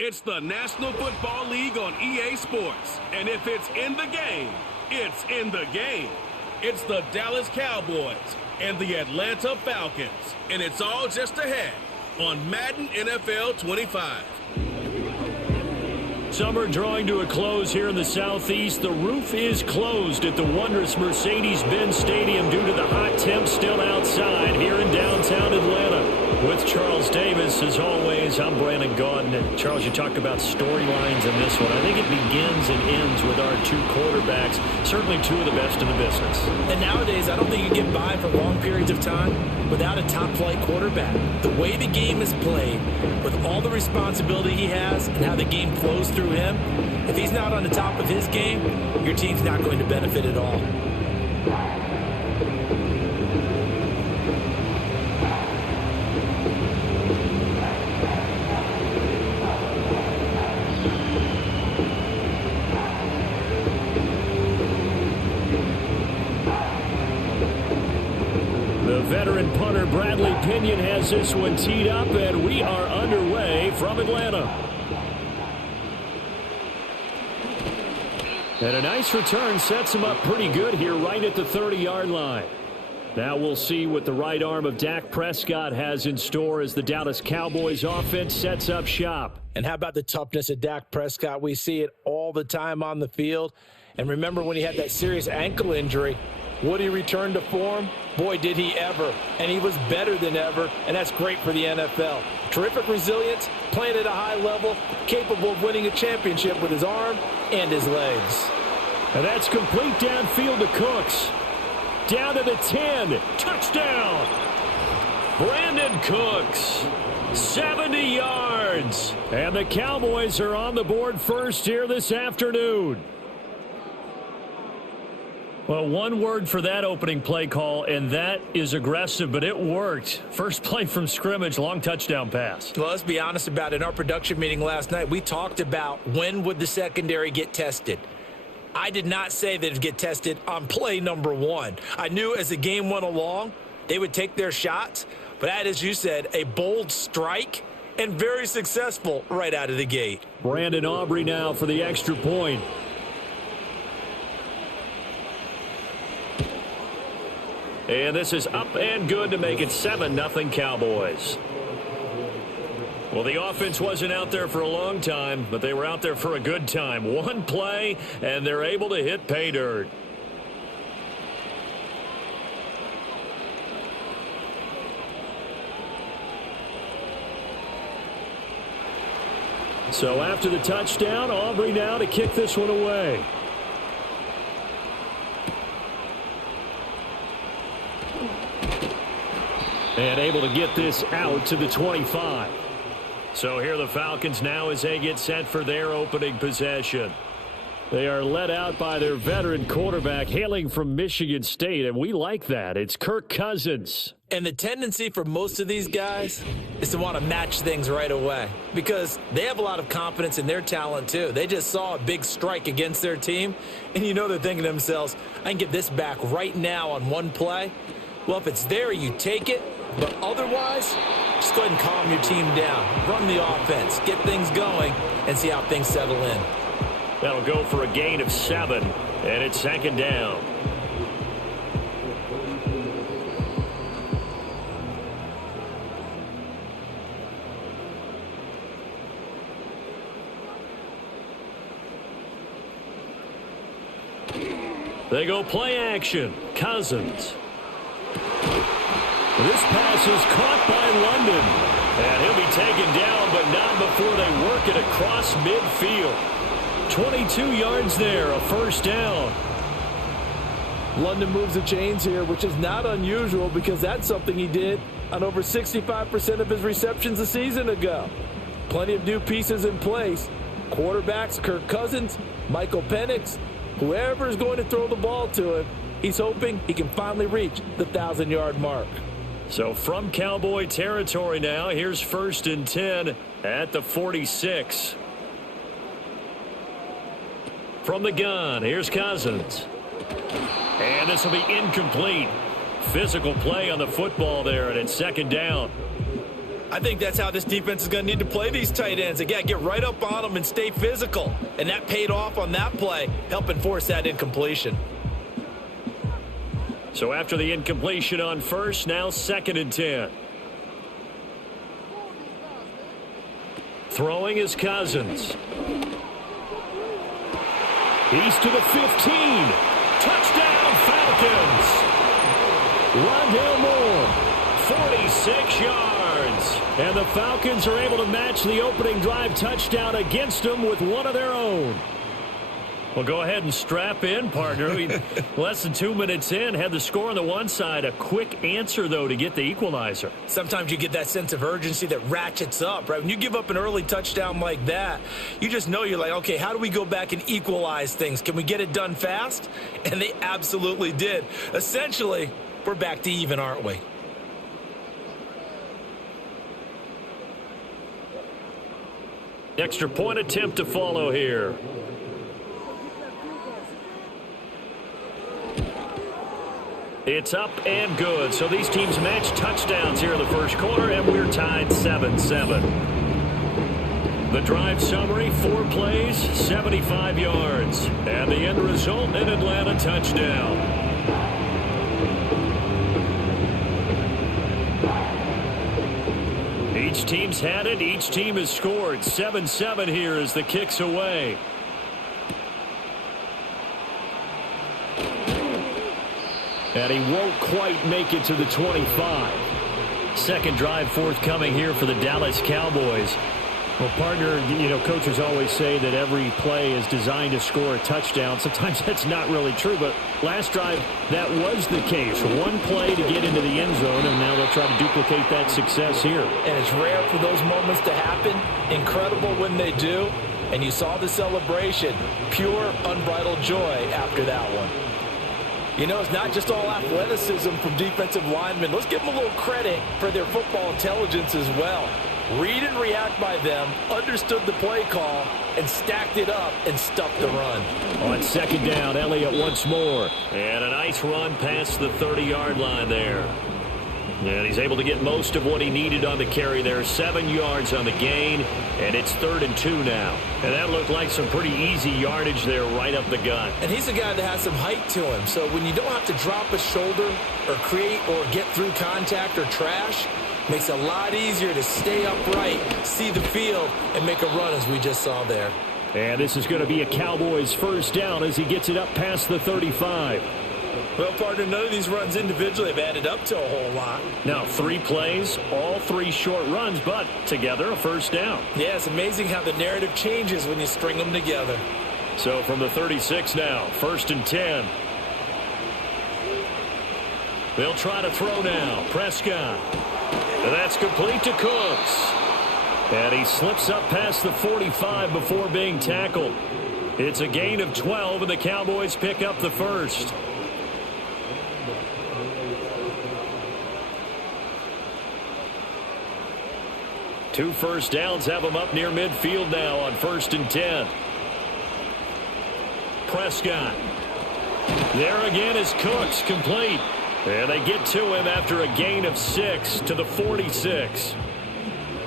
It's the National Football League on EA Sports. And if it's in the game, it's in the game. It's the Dallas Cowboys and the Atlanta Falcons. And it's all just ahead on Madden NFL 25. Summer drawing to a close here in the Southeast. The roof is closed at the wondrous Mercedes-Benz Stadium due to the hot temps still outside here in downtown Atlanta. With Charles Davis, as always, I'm Brandon Gaudin. And Charles, you talked about storylines in this one. I think it begins and ends with our two quarterbacks, certainly two of the best in the business. And nowadays, I don't think you get by for long periods of time without a top-flight quarterback. The way the game is played, with all the responsibility he has and how the game flows through him, if he's not on the top of his game, your team's not going to benefit at all. The veteran punter Bradley Pinion has this one teed up, and we are underway from Atlanta. And a nice return sets him up pretty good here right at the 30-yard line. Now we'll see what the right arm of Dak Prescott has in store as the Dallas Cowboys offense sets up shop. And how about the toughness of Dak Prescott? We see it all the time on the field. And remember when he had that serious ankle injury, would he return to form? Boy, did he ever. And he was better than ever, and that's great for the NFL. Terrific resilience, playing at a high level, capable of winning a championship with his arm and his legs. And that's complete downfield to Cooks. Down to the 10. Touchdown. Brandon Cooks. 70 yards. And the Cowboys are on the board first here this afternoon. Well, one word for that opening play call, and that is aggressive, but it worked. First play from scrimmage, long touchdown pass. Well, let's be honest about it. In our production meeting last night, we talked about when would the secondary get tested. I did not say that it would get tested on play number one. I knew as the game went along, they would take their shots, but that, as you said, a bold strike and very successful right out of the gate. Brandon Aubrey now for the extra point. And this is up and good to make it 7-0 Cowboys. Well, the offense wasn't out there for a long time, but they were out there for a good time. One play, and they're able to hit pay dirt. So after the touchdown, Aubrey now to kick this one away. And able to get this out to the 25. So here the Falcons now as they get set for their opening possession. They are led out by their veteran quarterback hailing from Michigan State, and we like that. It's Kirk Cousins. And the tendency for most of these guys is to want to match things right away because they have a lot of confidence in their talent too. They just saw a big strike against their team, and you know they're thinking to themselves, I can get this back right now on one play. Well, if it's there, you take it. But otherwise, just go ahead and calm your team down. Run the offense, get things going, and see how things settle in. That'll go for a gain of 7, and it's second down. They go play action. Cousins. This pass is caught by London. And he'll be taken down, but not before they work it across midfield. 22 yards there, a first down. London moves the chains here, which is not unusual because that's something he did on over 65% of his receptions a season ago. Plenty of new pieces in place. Quarterbacks, Kirk Cousins, Michael Penix, whoever is going to throw the ball to him, he's hoping he can finally reach the 1,000-yard mark. So from Cowboy territory now, here's 1st and 10 at the 46. From the gun, here's Cousins. And this will be incomplete. Physical play on the football there, and it's second down. I think that's how this defense is going to need to play these tight ends. Again, get right up on them and stay physical. And that paid off on that play, helping force that incompletion. So after the incompletion on first, now 2nd and 10. Throwing is Cousins. He's to the 15. Touchdown, Falcons. Rondale Moore, 46 yards. And the Falcons are able to match the opening drive touchdown against them with one of their own. Well, go ahead and strap in, partner. Less than 2 minutes in, had the score on the one side. A quick answer, though, to get the equalizer. Sometimes you get that sense of urgency that ratchets up, right? When you give up an early touchdown like that, you just know you're like, okay, how do we go back and equalize things? Can we get it done fast? And they absolutely did. Essentially, we're back to even, aren't we? Extra point attempt to follow here. It's up and good. So these teams match touchdowns here in the first quarter, and we're tied 7-7. The drive summary, 4 plays, 75 yards. And the end result, an Atlanta touchdown. Each team's had it. Each team has scored. 7-7 here as the kick's away. And he won't quite make it to the 25. Second drive forthcoming here for the Dallas Cowboys. Well, partner, you know, coaches always say that every play is designed to score a touchdown. Sometimes that's not really true, but last drive, that was the case. One play to get into the end zone, and now they'll try to duplicate that success here. And it's rare for those moments to happen. Incredible when they do. And you saw the celebration. Pure, unbridled joy after that one. You know, it's not just all athleticism from defensive linemen. Let's give them a little credit for their football intelligence as well. Read and react by them, understood the play call, and stacked it up and stuffed the run. On second down, Elliott once more. And a nice run past the 30-yard line there. And he's able to get most of what he needed on the carry there. 7 yards on the gain, and it's 3rd and 2 now. And that looked like some pretty easy yardage there right up the gut. And he's a guy that has some height to him. So when you don't have to drop a shoulder or create or get through contact or trash, makes it a lot easier to stay upright, see the field, and make a run as we just saw there. And this is going to be a Cowboys first down as he gets it up past the 35. Well, partner, none of these runs individually have added up to a whole lot. Now, 3 plays, all 3 short runs, but together a first down. Yeah, it's amazing how the narrative changes when you string them together. So from the 36 now, 1st and 10. They'll try to throw now. Prescott. And that's complete to Cooks. And he slips up past the 45 before being tackled. It's a gain of 12, and the Cowboys pick up the first. Two first downs have them up near midfield now on 1st and 10. Prescott. There again is Cooks, complete. And they get to him after a gain of 6 to the 46.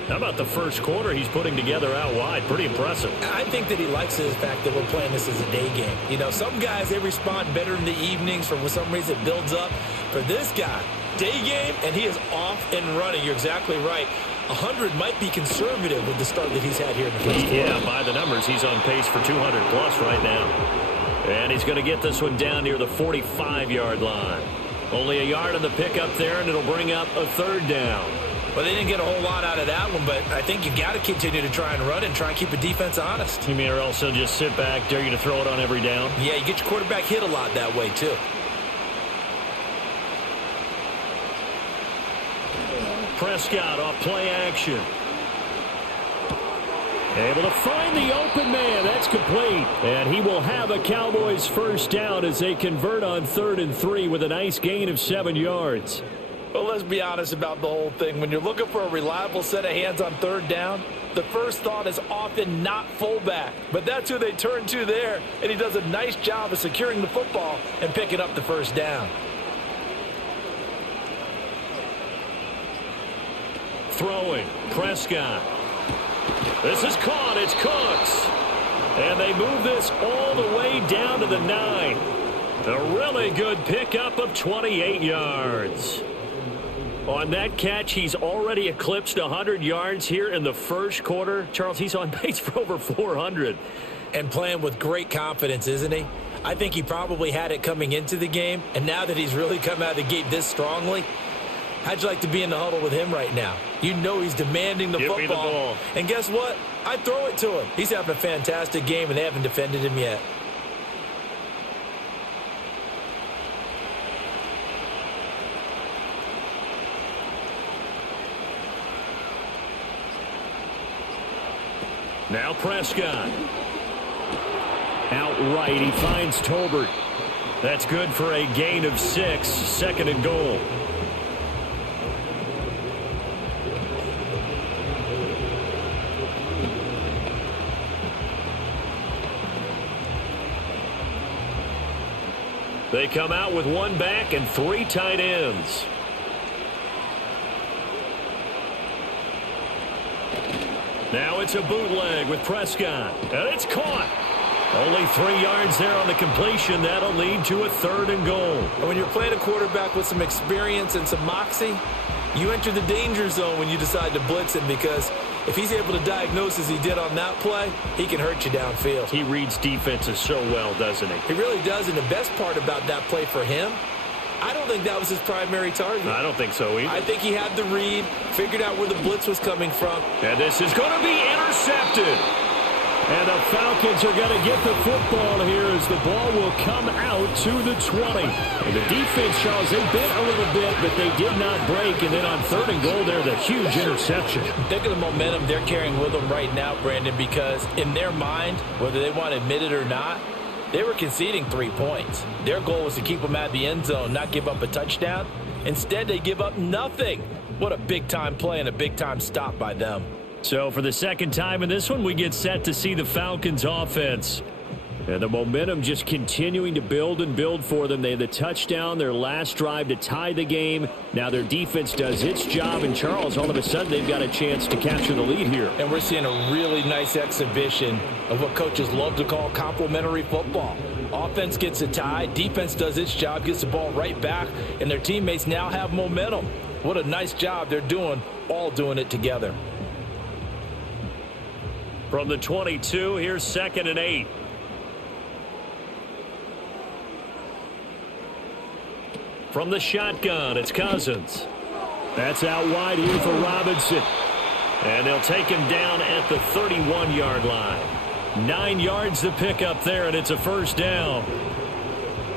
How about the first quarter he's putting together out wide? Pretty impressive. I think that he likes the fact that we're playing this as a day game. You know, some guys, they respond better in the evenings. For some reason, it builds up. For this guy, day game, and he is off and running. You're exactly right. 100 might be conservative with the start that he's had here in the first quarter. Yeah, by the numbers, he's on pace for 200-plus right now. And he's going to get this one down near the 45-yard line. Only a yard on the pickup there, and it'll bring up a 3rd down. Well, they didn't get a whole lot out of that one, but I think you got to continue to try and run and try and keep the defense honest. You mean or else they'll just sit back, dare you to throw it on every down? Yeah, you get your quarterback hit a lot that way, too. Prescott off play action. Able to find the open man. That's complete. And he will have a Cowboys first down as they convert on 3rd and 3 with a nice gain of 7 yards. Well, let's be honest about the whole thing. When you're looking for a reliable set of hands on 3rd down, the first thought is often not fullback. But that's who they turn to there, and he does a nice job of securing the football and picking up the first down. throwing. Prescott. This is caught. It's Cooks. And they move this all the way down to the 9. A really good pickup of 28 yards. On that catch, he's already eclipsed 100 yards here in the first quarter. Charles, he's on pace for over 400. And playing with great confidence, isn't he? I think he probably had it coming into the game, and now that he's really come out of the gate this strongly, how'd you like to be in the huddle with him right now? You know he's demanding the Give football. me the ball. And guess what? I'd throw it to him. He's having a fantastic game, and they haven't defended him yet. Now Prescott. Outright, he finds Tolbert. That's good for a gain of 6, 2nd and goal. They come out with 1 back and 3 tight ends. Now it's a bootleg with Prescott. And it's caught. Only 3 yards there on the completion. That'll lead to a 3rd and goal. And when you're playing a quarterback with some experience and some moxie, you enter the danger zone when you decide to blitz him, because if he's able to diagnose as he did on that play, he can hurt you downfield. He reads defenses so well, doesn't he? He really does, and the best part about that play for him, I don't think that was his primary target. I don't think so either. I think he had the read, figured out where the blitz was coming from. And this is going to be intercepted. And the Falcons are going to get the football here as the ball will come out to the 20. And the defense, Charles, they bit a little bit, but they did not break. And then on 3rd and goal, there's a huge interception. Think of the momentum they're carrying with them right now, Brandon, because in their mind, whether they want to admit it or not, they were conceding 3 points. Their goal was to keep them at the end zone, not give up a touchdown. Instead, they give up nothing. What a big-time play and a big-time stop by them. So for the second time in this one, we get set to see the Falcons offense. And the momentum just continuing to build and build for them. They had the touchdown, their last drive to tie the game. Now their defense does its job. And Charles, all of a sudden, they've got a chance to capture the lead here. And we're seeing a really nice exhibition of what coaches love to call complementary football. Offense gets a tie, defense does its job, gets the ball right back, and their teammates now have momentum. What a nice job they're doing, all doing it together. From the 22, here's 2nd and 8. From the shotgun, it's Cousins. That's out wide here for Robinson. And they'll take him down at the 31-yard line. 9 yards to pick up there, and it's a 1st down.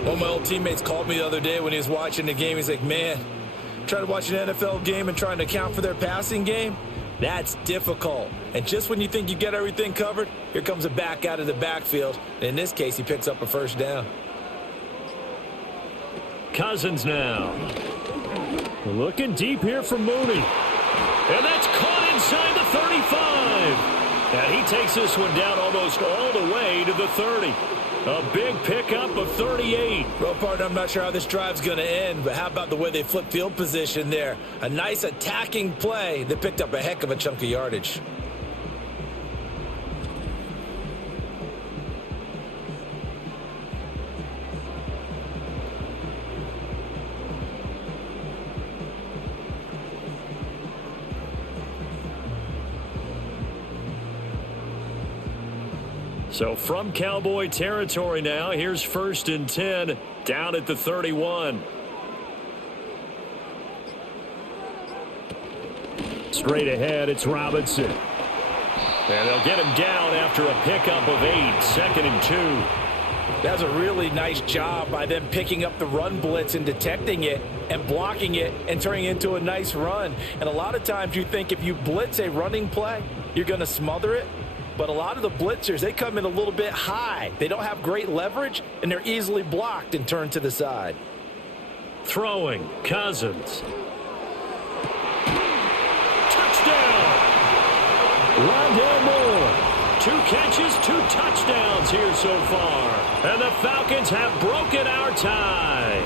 One of my old teammates called me the other day when he was watching the game. He's like, man, trying to watch an NFL game and trying to account for their passing game, that's difficult. And just when you think you get everything covered, here comes a back out of the backfield. And in this case, he picks up a 1st down. Cousins now. Looking deep here for Mooney. And that's caught inside the 35. And he takes this one down almost all the way to the 30. A big pickup of 38. Well, partner, I'm not sure how this drive's going to end, but how about the way they flip field position there? A nice attacking play that picked up a heck of a chunk of yardage. So from Cowboy territory now, here's 1st and 10 down at the 31. Straight ahead, it's Robinson. And they'll get him down after a pickup of 8, 2nd and 2. That's a really nice job by them picking up the run blitz and detecting it and blocking it and turning it into a nice run. And a lot of times you think if you blitz a running play, you're going to smother it. But a lot of the blitzers, they come in a little bit high. They don't have great leverage, and they're easily blocked and turned to the side. Throwing, Cousins. Touchdown! Rondale Moore. 2 catches, 2 touchdowns here so far. And the Falcons have broken our tie.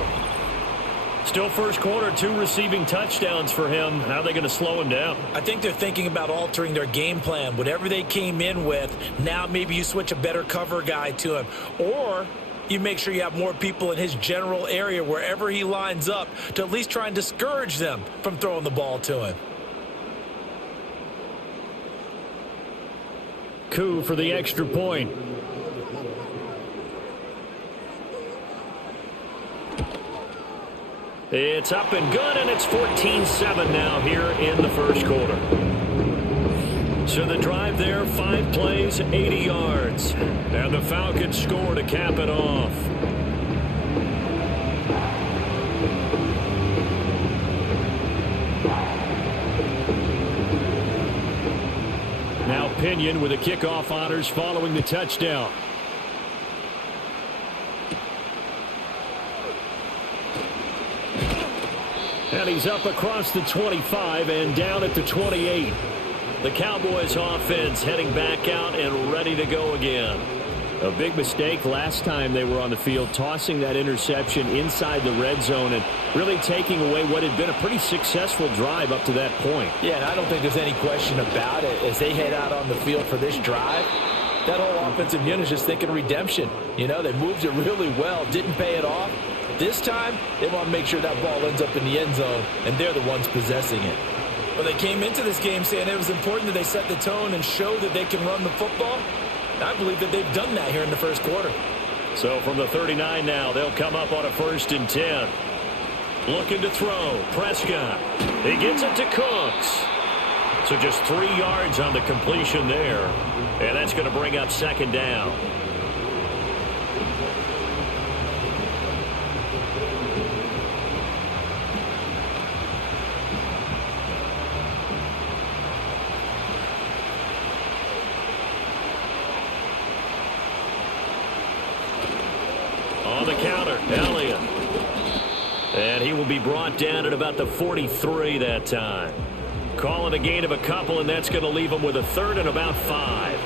Still first quarter, 2 receiving touchdowns for him. How are they going to slow him down? I think they're thinking about altering their game plan. Whatever they came in with, now maybe you switch a better cover guy to him. Or you make sure you have more people in his general area wherever he lines up to at least try and discourage them from throwing the ball to him. Coup for the extra point. It's up and good, and it's 14-7 now here in the first quarter. So the drive there, 5 plays, 80 yards. And the Falcons score to cap it off. Now Pinion with the kickoff honors following the touchdown. And he's up across the 25 and down at the 28. The Cowboys offense heading back out and ready to go again. A big mistake last time they were on the field, tossing that interception inside the red zone and really taking away what had been a pretty successful drive up to that point. Yeah, and I don't think there's any question about it. As they head out on the field for this drive, that whole offensive unit is just thinking redemption. You know, they moved it really well, didn't pay it off. This time, they want to make sure that ball ends up in the end zone, and they're the ones possessing it. But they came into this game saying it was important that they set the tone and show that they can run the football. I believe that they've done that here in the first quarter. So from the 39 now, they'll come up on a 1st and 10. Looking to throw. Prescott. He gets it to Cooks. So just 3 yards on the completion there. And that's going to bring up 2nd down. On the counter, Elliott. And he will be brought down at about the 43 that time. Calling a gain of a couple, and that's going to leave him with a 3rd and about 5.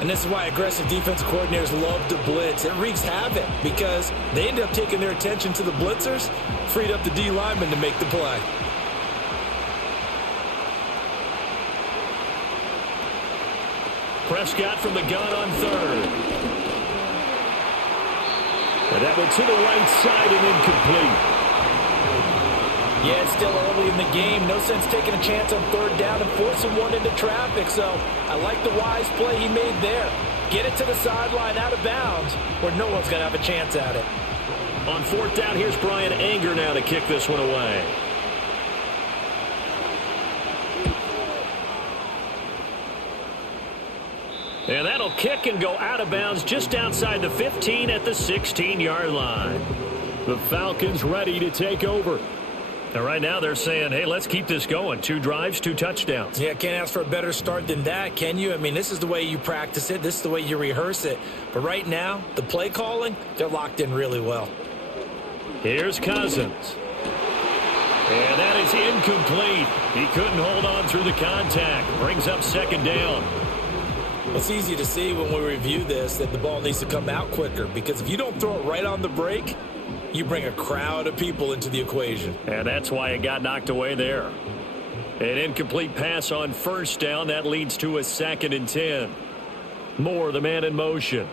And this is why aggressive defensive coordinators love to blitz. It wreaks havoc because they end up taking their attention to the blitzers, freed up the D lineman to make the play. Prescott from the gun on 3rd. And that went to the right side and incomplete. Yeah, it's still early in the game. No sense taking a chance on 3rd down and forcing one into traffic. So I like the wise play he made there. Get it to the sideline out of bounds where no one's going to have a chance at it. On 4th down, here's Brian Anger now to kick this one away. And that'll kick and go out of bounds just outside the 15 at the 16-yard line. The Falcons ready to take over. And right now they're saying, hey, let's keep this going. 2 drives, 2 touchdowns. Yeah, can't ask for a better start than that, can you? I mean, this is the way you practice it. This is the way you rehearse it. But right now, the play calling, they're locked in really well. Here's Cousins. And that is incomplete. He couldn't hold on through the contact. Brings up 2nd down. It's easy to see when we review this that the ball needs to come out quicker because if you don't throw it right on the break, you bring a crowd of people into the equation. And that's why it got knocked away there. An incomplete pass on 1st down. That leads to a 2nd and 10. Moore, the man in motion.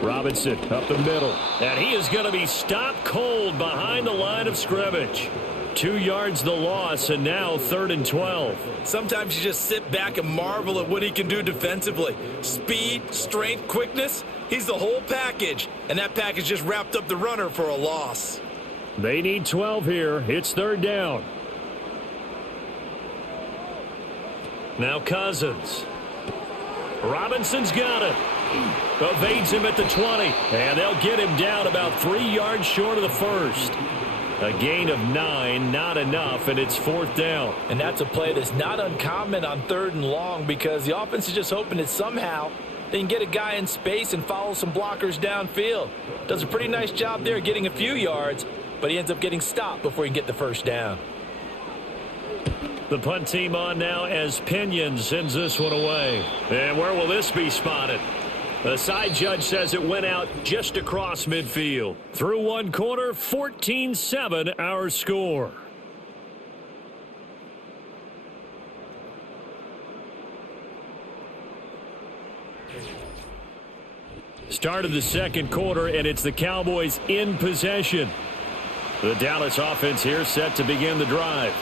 Robinson up the middle. And he is going to be stopped cold behind the line of scrimmage. 2 yards the loss, and now 3rd and 12. Sometimes you just sit back and marvel at what he can do defensively. Speed, strength, quickness, he's the whole package. And that package just wrapped up the runner for a loss. They need 12 here. It's 3rd down. Now Cousins. Robinson's got it. Evades him at the 20. And they'll get him down about 3 yards short of the 1st. A gain of 9, not enough, and it's 4th down. And that's a play that's not uncommon on 3rd and long because the offense is just hoping that somehow they can get a guy in space and follow some blockers downfield. Does a pretty nice job there getting a few yards, but he ends up getting stopped before he can get the 1st down. The punt team on now as Pinion sends this one away. And where will this be spotted? The side judge says it went out just across midfield. Through one quarter, 14-7 our score. Start of the second quarter, and it's the Cowboys in possession. The Dallas offense here set to begin the drive.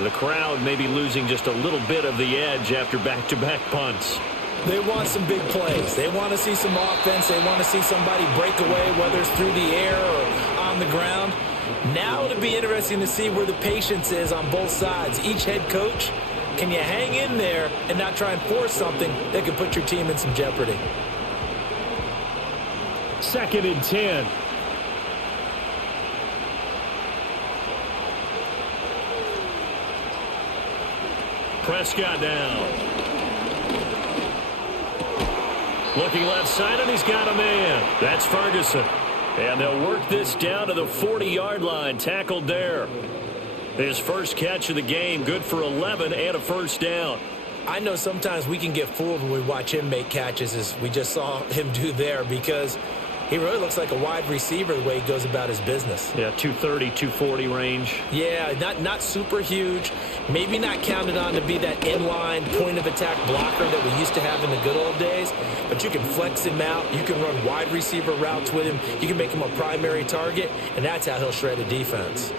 The crowd may be losing just a little bit of the edge after back-to-back punts. They want some big plays. They want to see some offense. They want to see somebody break away, whether it's through the air or on the ground. Now it'll be interesting to see where the patience is on both sides. Each head coach, can you hang in there and not try and force something that could put your team in some jeopardy? 2nd and 10. Prescott down. Looking left side, and he's got a man. That's Ferguson. And they'll work this down to the 40-yard line. Tackled there. His first catch of the game, good for 11 and a first down. I know sometimes we can get fooled when we watch him make catches, as we just saw him do there, because he really looks like a wide receiver the way he goes about his business. Yeah, 230, 240 range. Yeah, not super huge. Maybe not counted on to be that inline point-of-attack blocker that we used to have in the good old days. But you can flex him out. You can run wide receiver routes with him. You can make him a primary target, and that's how he'll shred a defense.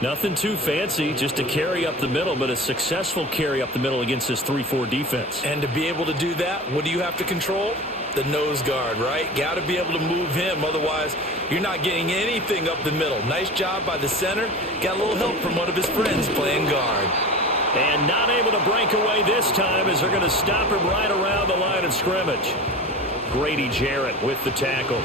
Nothing too fancy, just a carry up the middle, but a successful carry up the middle against this 3-4 defense. And to be able to do that, what do you have to control? The nose guard, right? Got to be able to move him. Otherwise, you're not getting anything up the middle. Nice job by the center. Got a little help from one of his friends playing guard. And not able to break away this time as they're going to stop him right around the line of scrimmage. Grady Jarrett with the tackle.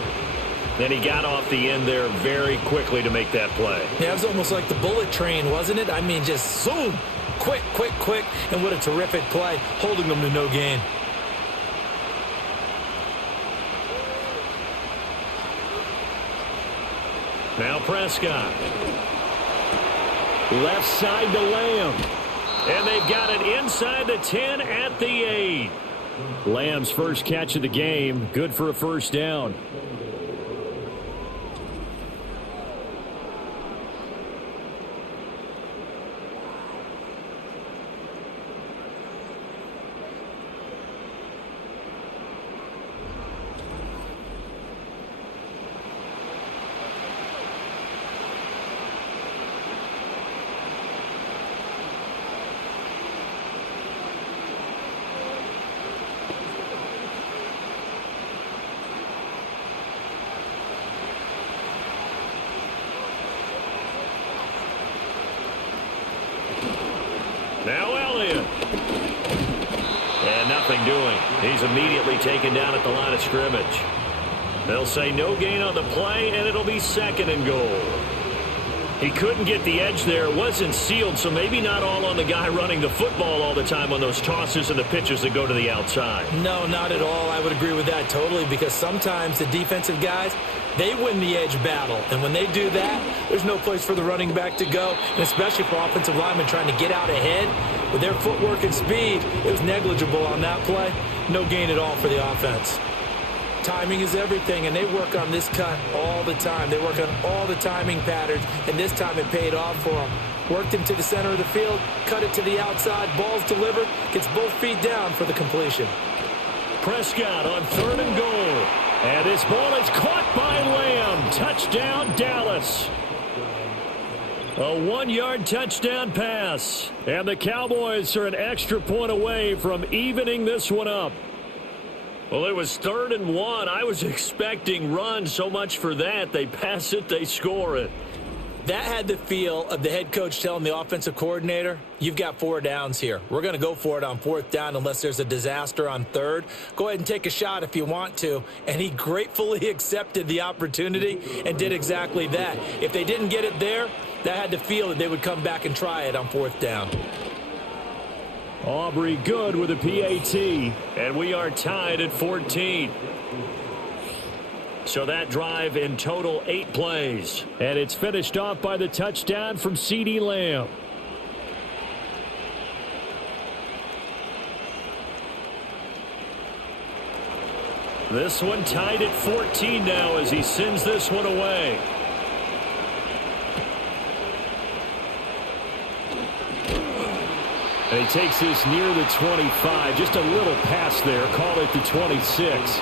Then he got off the end there very quickly to make that play. Yeah, it was almost like the bullet train, wasn't it? I mean, just zoom. Quick, quick, quick. And what a terrific play, holding them to no gain. Now Prescott. Left side to Lamb. And they've got it inside the 10 at the 8. Lamb's first catch of the game. Good for a first down. Now Elliott. And nothing doing. He's immediately taken down at the line of scrimmage. They'll say no gain on the play, and it'll be 2nd and goal. He couldn't get the edge there. It wasn't sealed, so maybe not all on the guy running the football all the time on those tosses and the pitches that go to the outside. No, not at all. I would agree with that totally, because sometimes the defensive guys, they win the edge battle. And when they do that, there's no place for the running back to go, and especially for offensive linemen trying to get out ahead. With their footwork and speed, it was negligible on that play. No gain at all for the offense. Timing is everything, and they work on this cut all the time. They work on all the timing patterns, and this time it paid off for them. Worked him to the center of the field, cut it to the outside, ball's delivered, gets both feet down for the completion. Prescott on 3rd and goal. And this ball is caught by Lamb. Touchdown, Dallas. A 1-yard touchdown pass. And the Cowboys are an extra point away from evening this one up. Well, it was 3rd and 1. I was expecting run. So much for that. They pass it, they score it. That had the feel of the head coach telling the offensive coordinator, you've got 4 downs here. We're going to go for it on 4th down unless there's a disaster on 3rd. Go ahead and take a shot if you want to. And he gratefully accepted the opportunity and did exactly that. If they didn't get it there, that had the feel that they would come back and try it on 4th down. Aubrey good with a PAT. And we are tied at 14. So that drive in total 8 plays. And it's finished off by the touchdown from CeeDee Lamb. This one tied at 14 now as he sends this one away. And he takes this near the 25. Just a little pass there. Call it the 26.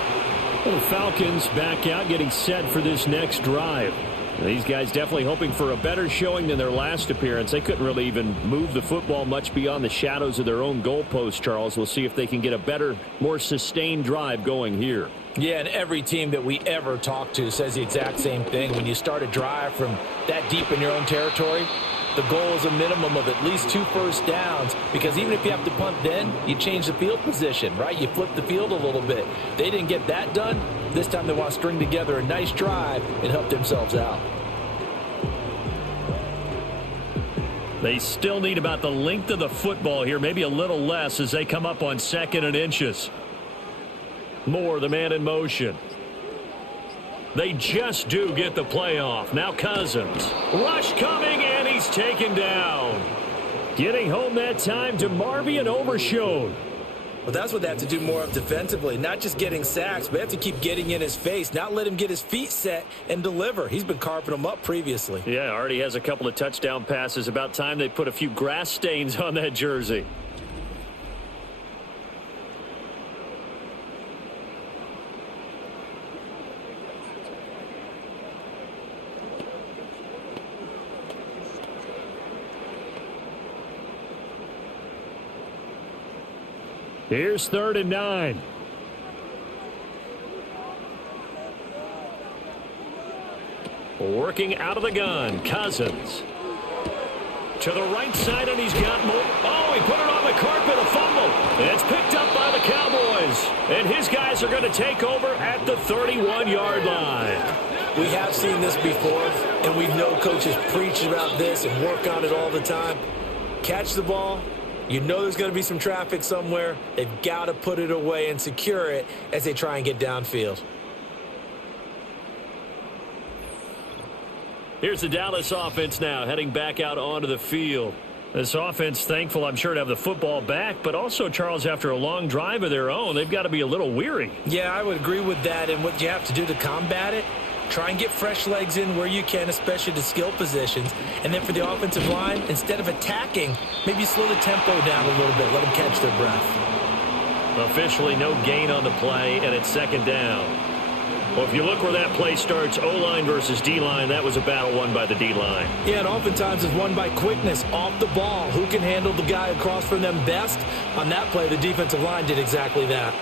Well, the Falcons back out getting set for this next drive. These guys definitely hoping for a better showing than their last appearance. They couldn't really even move the football much beyond the shadows of their own goalpost, Charles. We'll see if they can get a better, more sustained drive going here. Yeah, and every team that we ever talk to says the exact same thing. When you start a drive from that deep in your own territory, the goal is a minimum of at least 2 first downs, because even if you have to punt then, you change the field position, right? You flip the field a little bit. They didn't get that done. This time they want to string together a nice drive and help themselves out. They still need about the length of the football here, maybe a little less as they come up on 2nd and inches. Moore, the man in motion. They just do get the play off. Now Cousins. Rush coming, and he's taken down. Getting home that time to Marvian Overshone. Well, that's what they have to do more of defensively. Not just getting sacks, but they have to keep getting in his face. Not let him get his feet set and deliver. He's been carving them up previously. Yeah, already has a couple of touchdown passes. About time they put a few grass stains on that jersey. Here's 3rd and 9. Working out of the gun, Cousins. To the right side, and he's got more. Oh, he put it on the carpet, a fumble. And it's picked up by the Cowboys. And his guys are going to take over at the 31-yard line. We have seen this before, and we know coaches preach about this and work on it all the time. Catch the ball. You know there's going to be some traffic somewhere. They've got to put it away and secure it as they try and get downfield. Here's the Dallas offense now heading back out onto the field. This offense thankful, I'm sure, to have the football back, but also, Charles, after a long drive of their own, they've got to be a little weary. Yeah, I would agree with that, and what you have to do to combat it, try and get fresh legs in where you can, especially to skill positions. And then for the offensive line, instead of attacking, maybe slow the tempo down a little bit. Let them catch their breath. Officially no gain on the play, and it's 2nd down. Well, if you look where that play starts, O-line versus D-line, that was a battle won by the D-line. Yeah, and oftentimes it's won by quickness off the ball. Who can handle the guy across from them best? On that play, the defensive line did exactly that.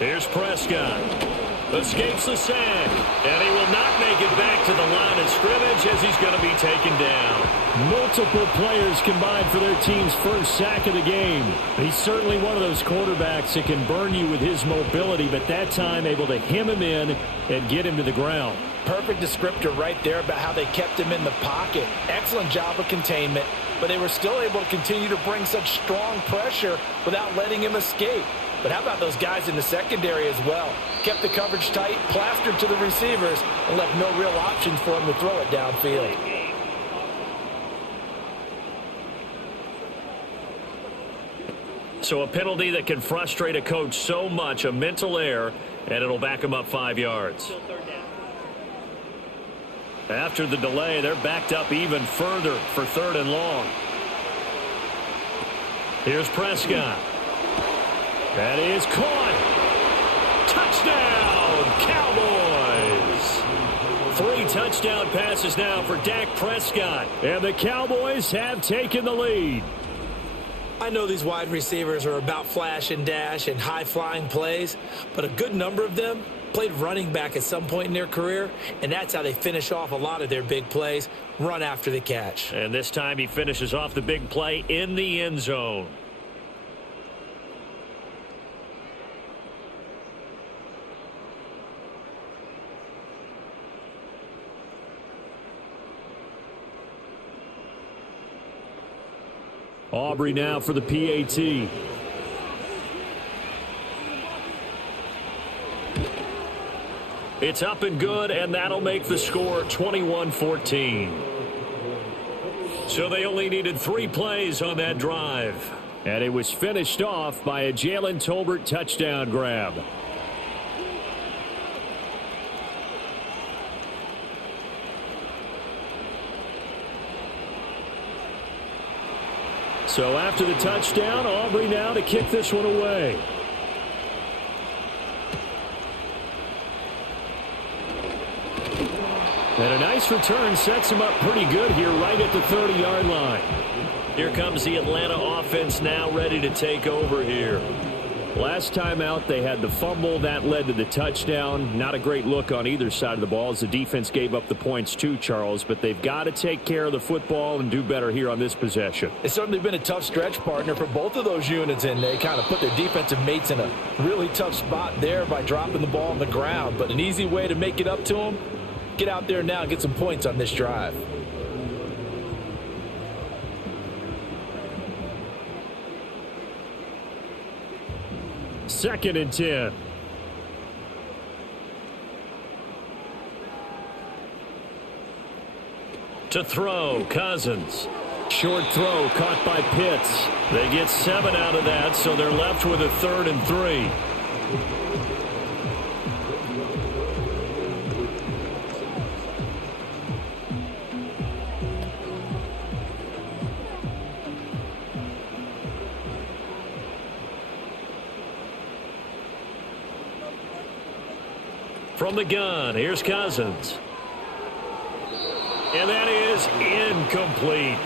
Here's Prescott. Escapes the sack, and he will not make it back to the line of scrimmage as he's going to be taken down. Multiple players combined for their team's first sack of the game. He's certainly one of those quarterbacks that can burn you with his mobility, but that time able to hem him in and get him to the ground. Perfect descriptor right there about how they kept him in the pocket. Excellent job of containment, but they were still able to continue to bring such strong pressure without letting him escape. But how about those guys in the secondary as well? Kept the coverage tight, plastered to the receivers, and left no real options for him to throw it downfield. So a penalty that can frustrate a coach so much, a mental error, and it'll back him up 5 yards. After the delay, they're backed up even further for 3rd and long. Here's Prescott. That is caught. Touchdown, Cowboys. 3 touchdown passes now for Dak Prescott. And the Cowboys have taken the lead. I know these wide receivers are about flash and dash and high-flying plays, but a good number of them played running back at some point in their career, and that's how they finish off a lot of their big plays, run after the catch. And this time he finishes off the big play in the end zone. Aubrey now for the PAT. It's up and good, and that'll make the score 21-14. So they only needed 3 plays on that drive. And it was finished off by a Jalen Tolbert touchdown grab. So after the touchdown, Aubrey now to kick this one away. And a nice return sets him up pretty good here right at the 30-yard line. Here comes the Atlanta offense now ready to take over here. Last time out, they had the fumble. That led to the touchdown. Not a great look on either side of the ball as the defense gave up the points too, Charles. But they've got to take care of the football and do better here on this possession. It's certainly been a tough stretch, partner, for both of those units, and they kind of put their defensive mates in a really tough spot there by dropping the ball on the ground. But an easy way to make it up to them, get out there now and get some points on this drive. Second and 10. To throw, Cousins. Short throw caught by Pitts. They get 7 out of that, so they're left with a 3rd and 3. From the gun, here's Cousins. And that is incomplete.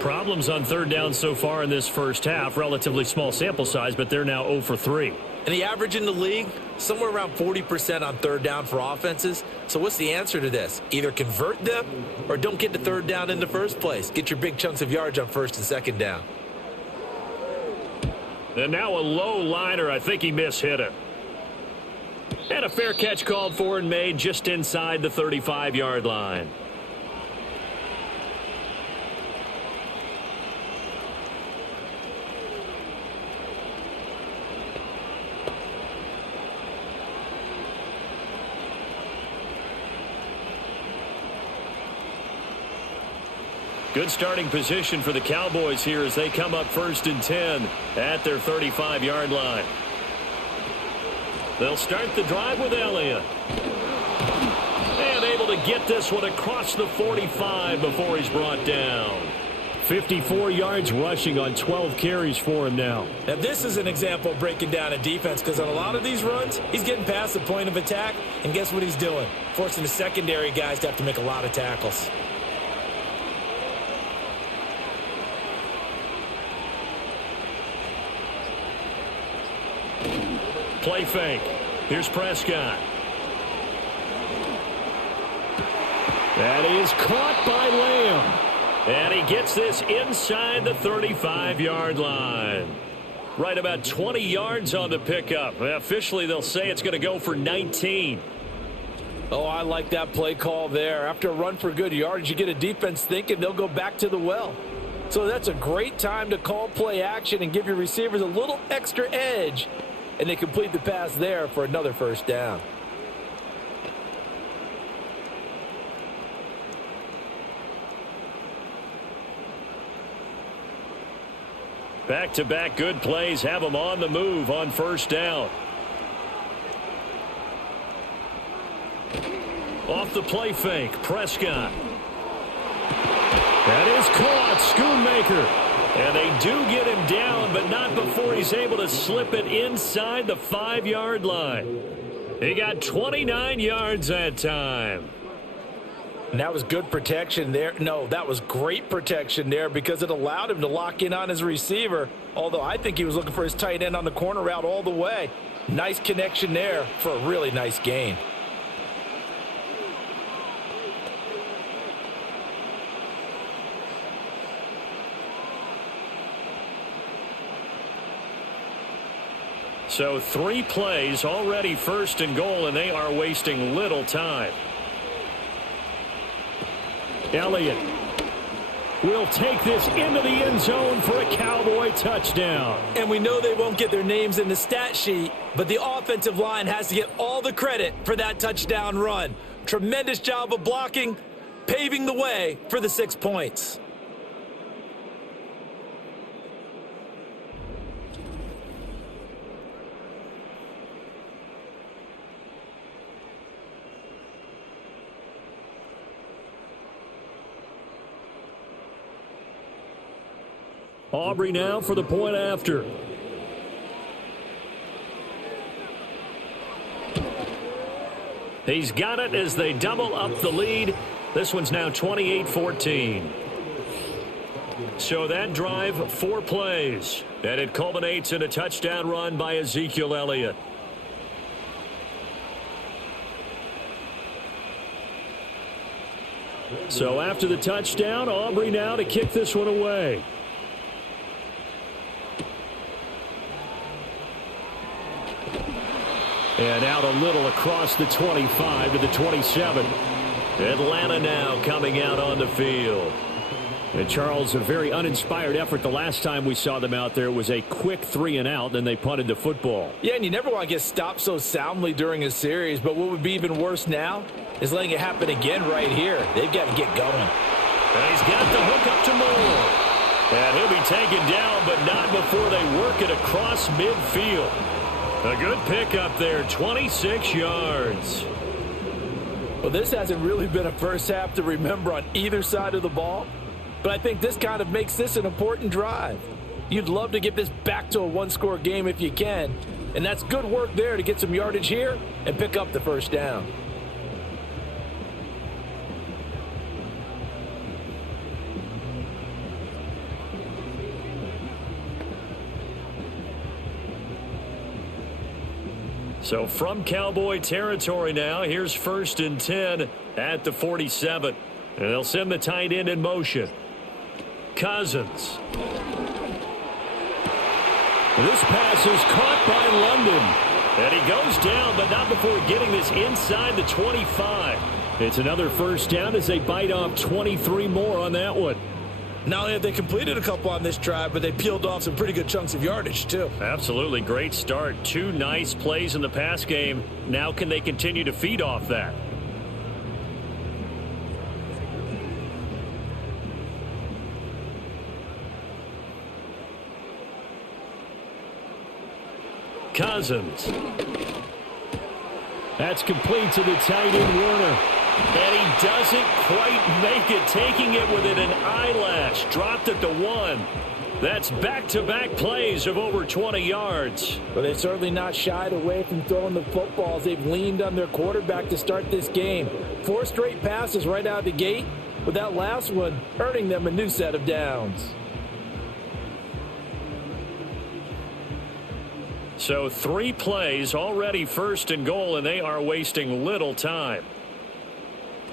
Problems on third down so far in this first half. Relatively small sample size, but they're now 0 for 3. And the average in the league, somewhere around 40% on third down for offenses. So what's the answer to this? Either convert them or don't get to third down in the first place. Get your big chunks of yards on first and second down. And now a low liner. I think he mishit it. And a fair catch called for and made just inside the 35-yard line. Good starting position for the Cowboys here as they come up 1st and 10 at their 35-yard line. They'll start the drive with Elliott. And able to get this one across the 45 before he's brought down. 54 yards rushing on 12 carries for him now. Now this is an example of breaking down a defense, because on a lot of these runs, he's getting past the point of attack, and guess what he's doing? Forcing the secondary guys to have to make a lot of tackles. Play fake. Here's Prescott. That is caught by Lamb. And he gets this inside the 35-yard line. Right about 20 yards on the pickup. Officially, they'll say it's going to go for 19. Oh, I like that play call there. After a run for good yards, you get a defense thinking they'll go back to the well. So that's a great time to call play action and give your receivers a little extra edge. And they complete the pass there for another first down. Back-to-back good plays have them on the move on first down. Off the play fake, Prescott. That is caught, Schoonmaker. And they do get him down, but not before he's able to slip it inside the 5-yard line. He got 29 yards that time. And that was good protection there. No, that was great protection there because it allowed him to lock in on his receiver, although I think he was looking for his tight end on the corner route all the way. Nice connection there for a really nice gain. So 3 plays, already 1st and goal, and they are wasting little time. Elliott will take this into the end zone for a Cowboy touchdown. And we know they won't get their names in the stat sheet, but the offensive line has to get all the credit for that touchdown run. Tremendous job of blocking, paving the way for the 6 points. Aubrey now for the point after. He's got it as they double up the lead. This one's now 28-14. So that drive, 4 plays. And it culminates in a touchdown run by Ezekiel Elliott. So after the touchdown, Aubrey now to kick this one away. And out a little across the 25 to the 27. Atlanta now coming out on the field. And Charles, a very uninspired effort. The last time we saw them out there was a quick 3 and out, then they punted the football. Yeah, and you never want to get stopped so soundly during a series, but what would be even worse now is letting it happen again right here. They've got to get going. And he's got the hook up to Moore. And he'll be taken down, but not before they work it across midfield. A good pickup there, 26 yards. Well, this hasn't really been a first half to remember on either side of the ball, but I think this kind of makes this an important drive. You'd love to get this back to a one-score game if you can, and that's good work there to get some yardage here and pick up the first down. So from Cowboy territory now, here's 1st and 10 at the 47. And they'll send the tight end in motion. Cousins. This pass is caught by London. And he goes down, but not before getting this inside the 25. It's another first down as they bite off 23 more on that one. Not only have they completed a couple on this drive, but they peeled off some pretty good chunks of yardage, too. Absolutely. Great start. 2 nice plays in the pass game. Now can they continue to feed off that? Cousins. That's complete to the tight end, Werner. And he doesn't quite make it, taking it within an eyelash. Dropped at the 1. That's back-to-back plays of over 20 yards. But they've certainly not shied away from throwing the footballs. They've leaned on their quarterback to start this game. 4 straight passes right out of the gate, with that last one earning them a new set of downs. So 3 plays, already 1st and goal, and they are wasting little time.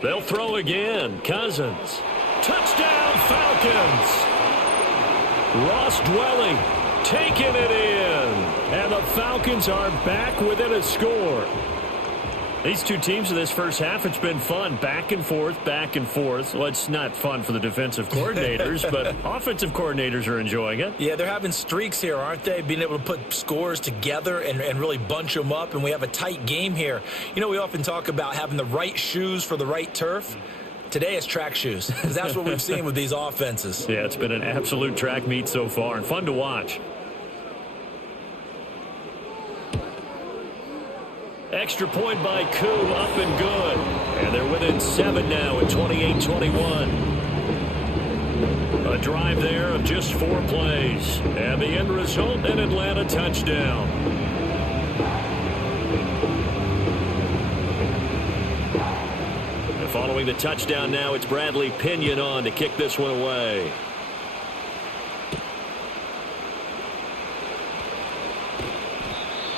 They'll throw again. Cousins. Touchdown, Falcons. Ross Dwelly taking it in. And the Falcons are back within a score. These two teams in this first half, it's been fun. Back and forth, back and forth. Well, it's not fun for the defensive coordinators, but offensive coordinators are enjoying it. Yeah, they're having streaks here, aren't they? Being able to put scores together and really bunch them up, and we have a tight game here. You know, we often talk about having the right shoes for the right turf. Today it's track shoes, because that's what we've seen with these offenses. Yeah, it's been an absolute track meet so far, and fun to watch. Extra point by Koo, up and good. And they're within 7 now at 28-21. A drive there of just 4 plays. And the end result, an Atlanta touchdown. And following the touchdown now, it's Bradley Pinion on to kick this one away.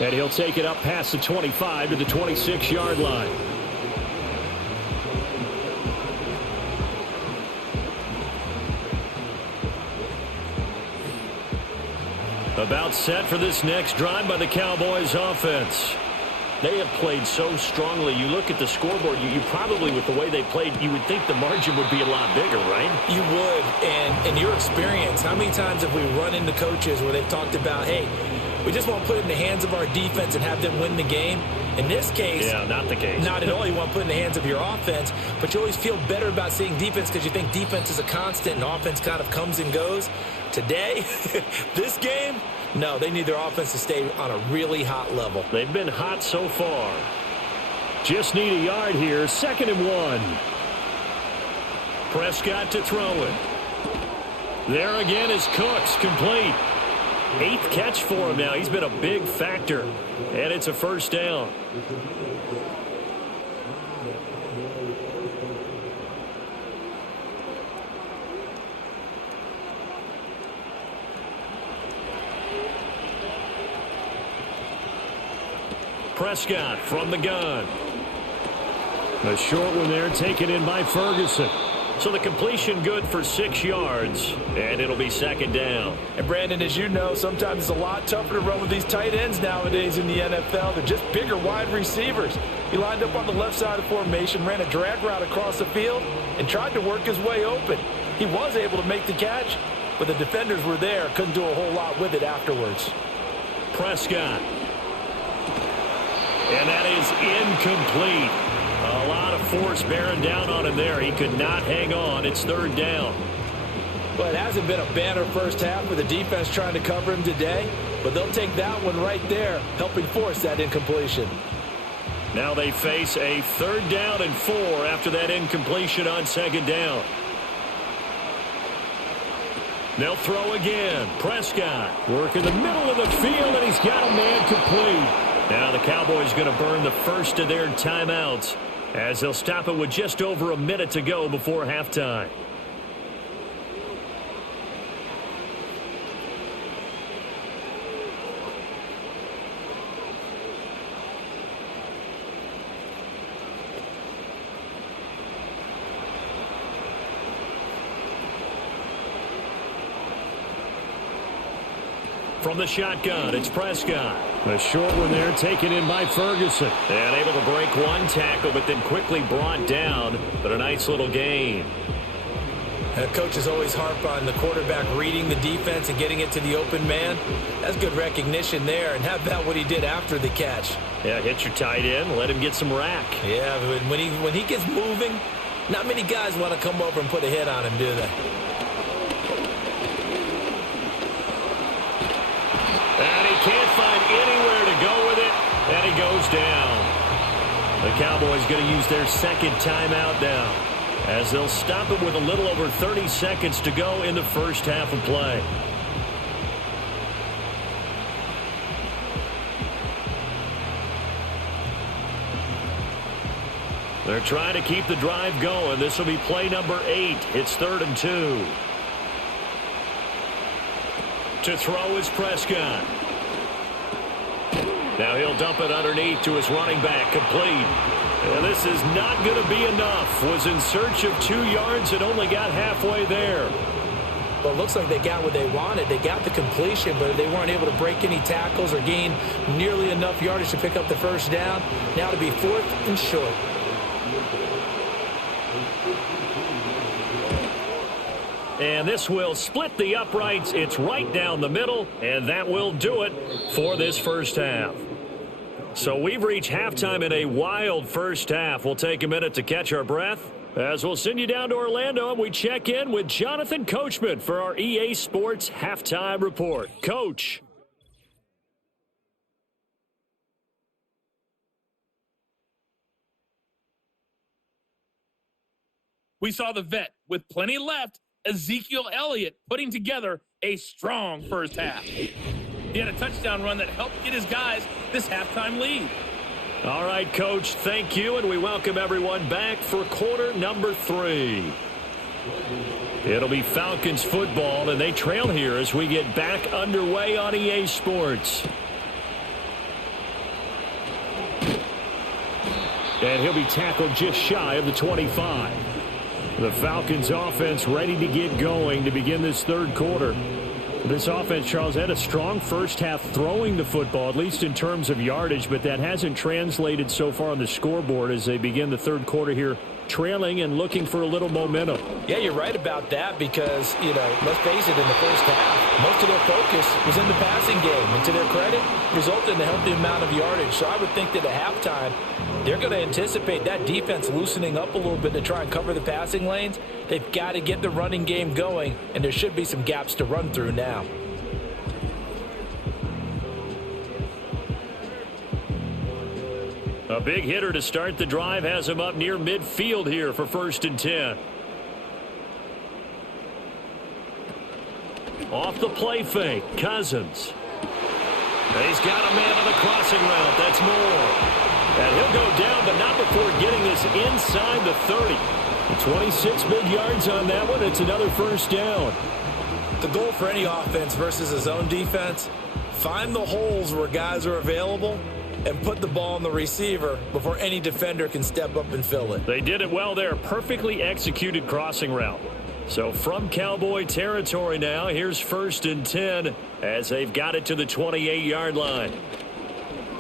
And he'll take it up past the 25 to the 26-yard line. About set for this next drive by the Cowboys offense. They have played so strongly. You look at the scoreboard, you probably, with the way they played, you would think the margin would be a lot bigger, right? You would. And in your experience, how many times have we run into coaches where they've talked about, hey, we just want to put it in the hands of our defense and have them win the game? In this case, yeah, not the case. Not at all. You want to put it in the hands of your offense, but you always feel better about seeing defense because you think defense is a constant and offense kind of comes and goes. Today, this game, no, they need their offense to stay on a really hot level. They've been hot so far. Just need a yard here. 2nd and 1. Prescott to throw it. There again is Cooks, complete. 8th catch for him now. He's been a big factor. And it's a first down. Prescott from the gun. A short one there taken in by Ferguson. So the completion good for 6 yards, and it'll be second down. And Brandon, as you know, sometimes it's a lot tougher to run with these tight ends nowadays in the NFL. They're just bigger wide receivers. He lined up on the left side of formation, ran a drag route across the field, and tried to work his way open. He was able to make the catch, but the defenders were there, couldn't do a whole lot with it afterwards. Prescott. And that is incomplete. A lot of force bearing down on him there. He could not hang on. It's third down. Well, it hasn't been a banner first half with the defense trying to cover him today, but they'll take that one right there, helping force that incompletion. Now they face a 3rd down and 4 after that incompletion on second down. They'll throw again. Prescott working the middle of the field, and he's got a man complete. Now the Cowboys going to burn the first of their timeouts as they'll stop it with just over a minute to go before halftime. From the shotgun, it's Prescott. A short one there taken in by Ferguson. And able to break one tackle, but then quickly brought down. But a nice little gain. Coaches always harp on the quarterback reading the defense and getting it to the open man. That's good recognition there. And how about what he did after the catch? Yeah, hit your tight end, let him get some rack. Yeah, but when he gets moving, not many guys want to come over and put a hit on him, do they? And he can't find anywhere to go with it, and he goes down. The Cowboys going to use their second timeout now, as they'll stop it with a little over 30 seconds to go in the first half of play. They're trying to keep the drive going. This will be play number 8. It's 3rd and 2. To throw is Prescott. Now he'll dump it underneath to his running back, complete. And this is not going to be enough. Was in search of 2 yards and only got halfway there. Well, it looks like they got what they wanted. They got the completion, but they weren't able to break any tackles or gain nearly enough yardage to pick up the first down. Now to be 4th and short. And this will split the uprights. It's right down the middle, and that will do it for this first half. So we've reached halftime in a wild first half. We'll take a minute to catch our breath as we'll send you down to Orlando, and we check in with Jonathan Coachman for our EA Sports Halftime Report. Coach. We saw the vet with plenty left, Ezekiel Elliott, putting together a strong first half. He had a touchdown run that helped get his guys this halftime lead. All right, Coach, thank you, and we welcome everyone back for quarter number 3. It'll be Falcons football, and they trail here as we get back underway on EA Sports. And he'll be tackled just shy of the 25. The Falcons offense ready to get going to begin this third quarter. This offense, Charles, had a strong first half throwing the football, at least in terms of yardage, but that hasn't translated so far on the scoreboard as they begin the third quarter here, trailing and looking for a little momentum. Yeah, you're right about that because, let's face it, in the first half, most of their focus was in the passing game. And to their credit, resulted in a healthy amount of yardage. So I would think that at halftime, they're going to anticipate that defense loosening up a little bit to try and cover the passing lanes. They've got to get the running game going, and there should be some gaps to run through now. A big hitter to start the drive has him up near midfield here for 1st and 10. Off the play fake, Cousins. He's got a man on the crossing route. That's Moore. And he'll go down, but not before getting this inside the 30. 26 big yards on that one. It's another first down. The goal for any offense versus his own defense, find the holes where guys are available and put the ball on the receiver before any defender can step up and fill it. They did it well there. Perfectly executed crossing route. So from Cowboy territory now, here's 1st and 10 as they've got it to the 28-yard line.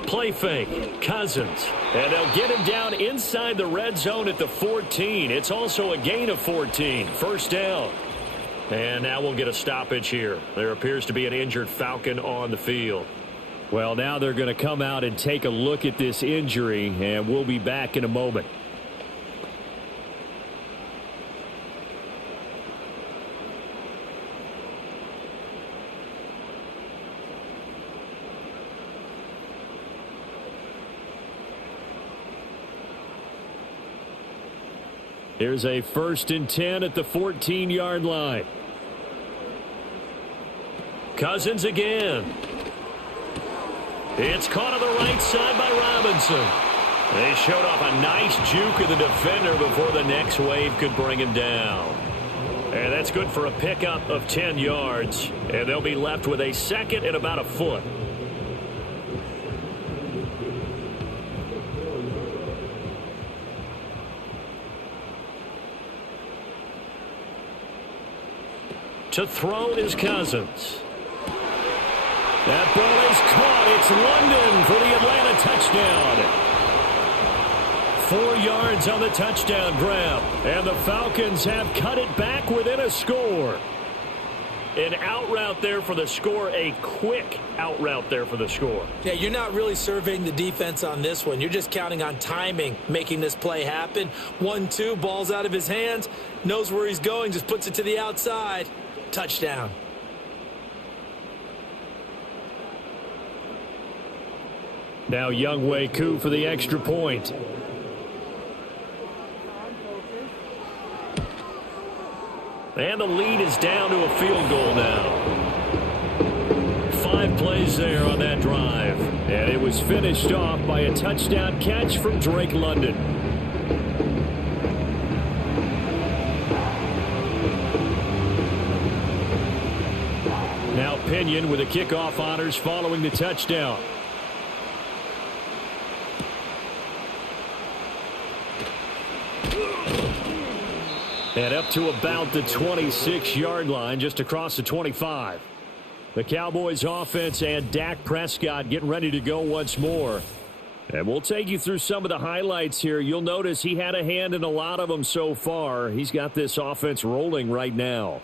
Play fake, Cousins. And they'll get him down inside the red zone at the 14. It's also a gain of 14. First down. And now we'll get a stoppage here. There appears to be an injured Falcon on the field. Well, now they're going to come out and take a look at this injury, and we'll be back in a moment. Here's a 1st and 10 at the 14-yard line. Cousins again. It's caught on the right side by Robinson. They showed off a nice juke of the defender before the next wave could bring him down. And that's good for a pickup of 10 yards. And they'll be left with a 2nd and about a foot. To throw is Cousins. That ball is caught. It's London for the Atlanta touchdown. 4 yards on the touchdown grab. And the Falcons have cut it back within a score. An out route there for the score. A quick out route there for the score. Yeah, you're not really surveying the defense on this one. You're just counting on timing, making this play happen. 1-2, ball's out of his hands. Knows where he's going, just puts it to the outside. Touchdown. Now Younghoe Koo for the extra point. And the lead is down to a field goal now. 5 plays there on that drive. And it was finished off by a touchdown catch from Drake London. Now Pinion with the kickoff honors following the touchdown. And up to about the 26-yard line, just across the 25. The Cowboys offense and Dak Prescott getting ready to go once more. And we'll take you through some of the highlights here. You'll notice he had a hand in a lot of them so far. He's got this offense rolling right now.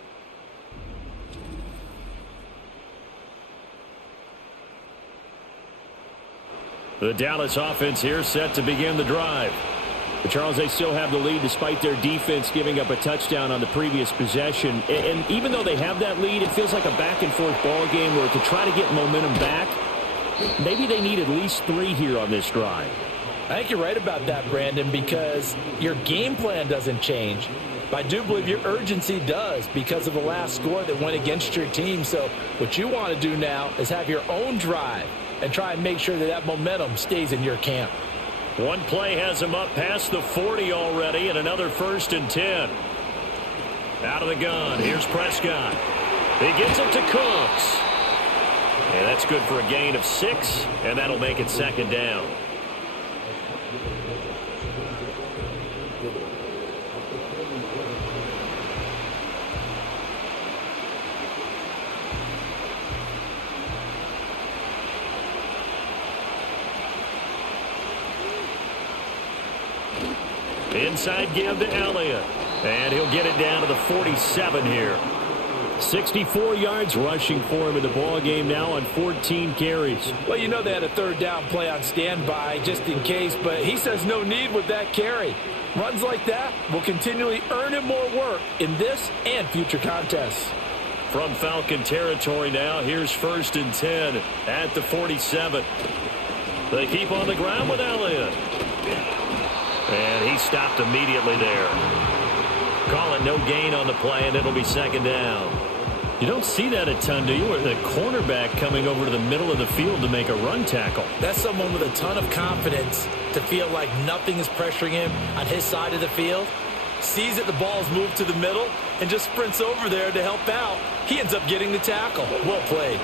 The Dallas offense here set to begin the drive. But Charles, they still have the lead despite their defense giving up a touchdown on the previous possession. And even though they have that lead, it feels like a back-and-forth ball game where to try to get momentum back, maybe they need at least 3 here on this drive. I think you're right about that, Brandon, because your game plan doesn't change. But I do believe your urgency does because of the last score that went against your team. So what you want to do now is have your own drive and try and make sure that that momentum stays in your camp. One play has him up past the 40 already, and another 1st and 10. Out of the gun, here's Prescott. He gets it to Cooks. And that's good for a gain of 6, and that'll make it 2nd down. Inside give to Elliott. And he'll get it down to the 47 here. 64 yards rushing for him in the ball game now on 14 carries. Well, you know they had a 3rd down play on standby just in case, but he says no need with that carry. Runs like that will continually earn him more work in this and future contests. From Falcon territory now, here's 1st and 10 at the 47. They keep on the ground with Elliott. And he stopped immediately there. Call it no gain on the play, and it'll be 2nd down. You don't see that a ton, do you? Or the cornerback coming over to the middle of the field to make a run tackle. That's someone with a ton of confidence to feel like nothing is pressuring him on his side of the field. Sees that the ball's moved to the middle and just sprints over there to help out. He ends up getting the tackle. Well played.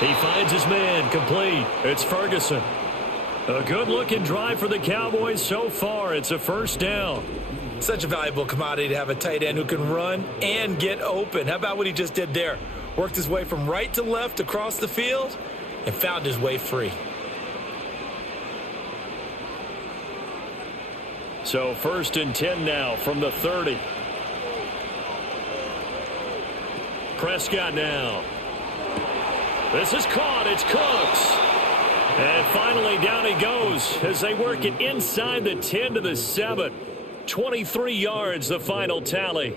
He finds his man, complete. It's Ferguson. A good-looking drive for the Cowboys so far. It's a first down. Such a valuable commodity to have a tight end who can run and get open. How about what he just did there? Worked his way from right to left across the field and found his way free. So 1st and 10 now from the 30. Prescott now. This is caught. It's Cooks. And finally down he goes as they work it inside the 10 to the 7. 23 yards the final tally.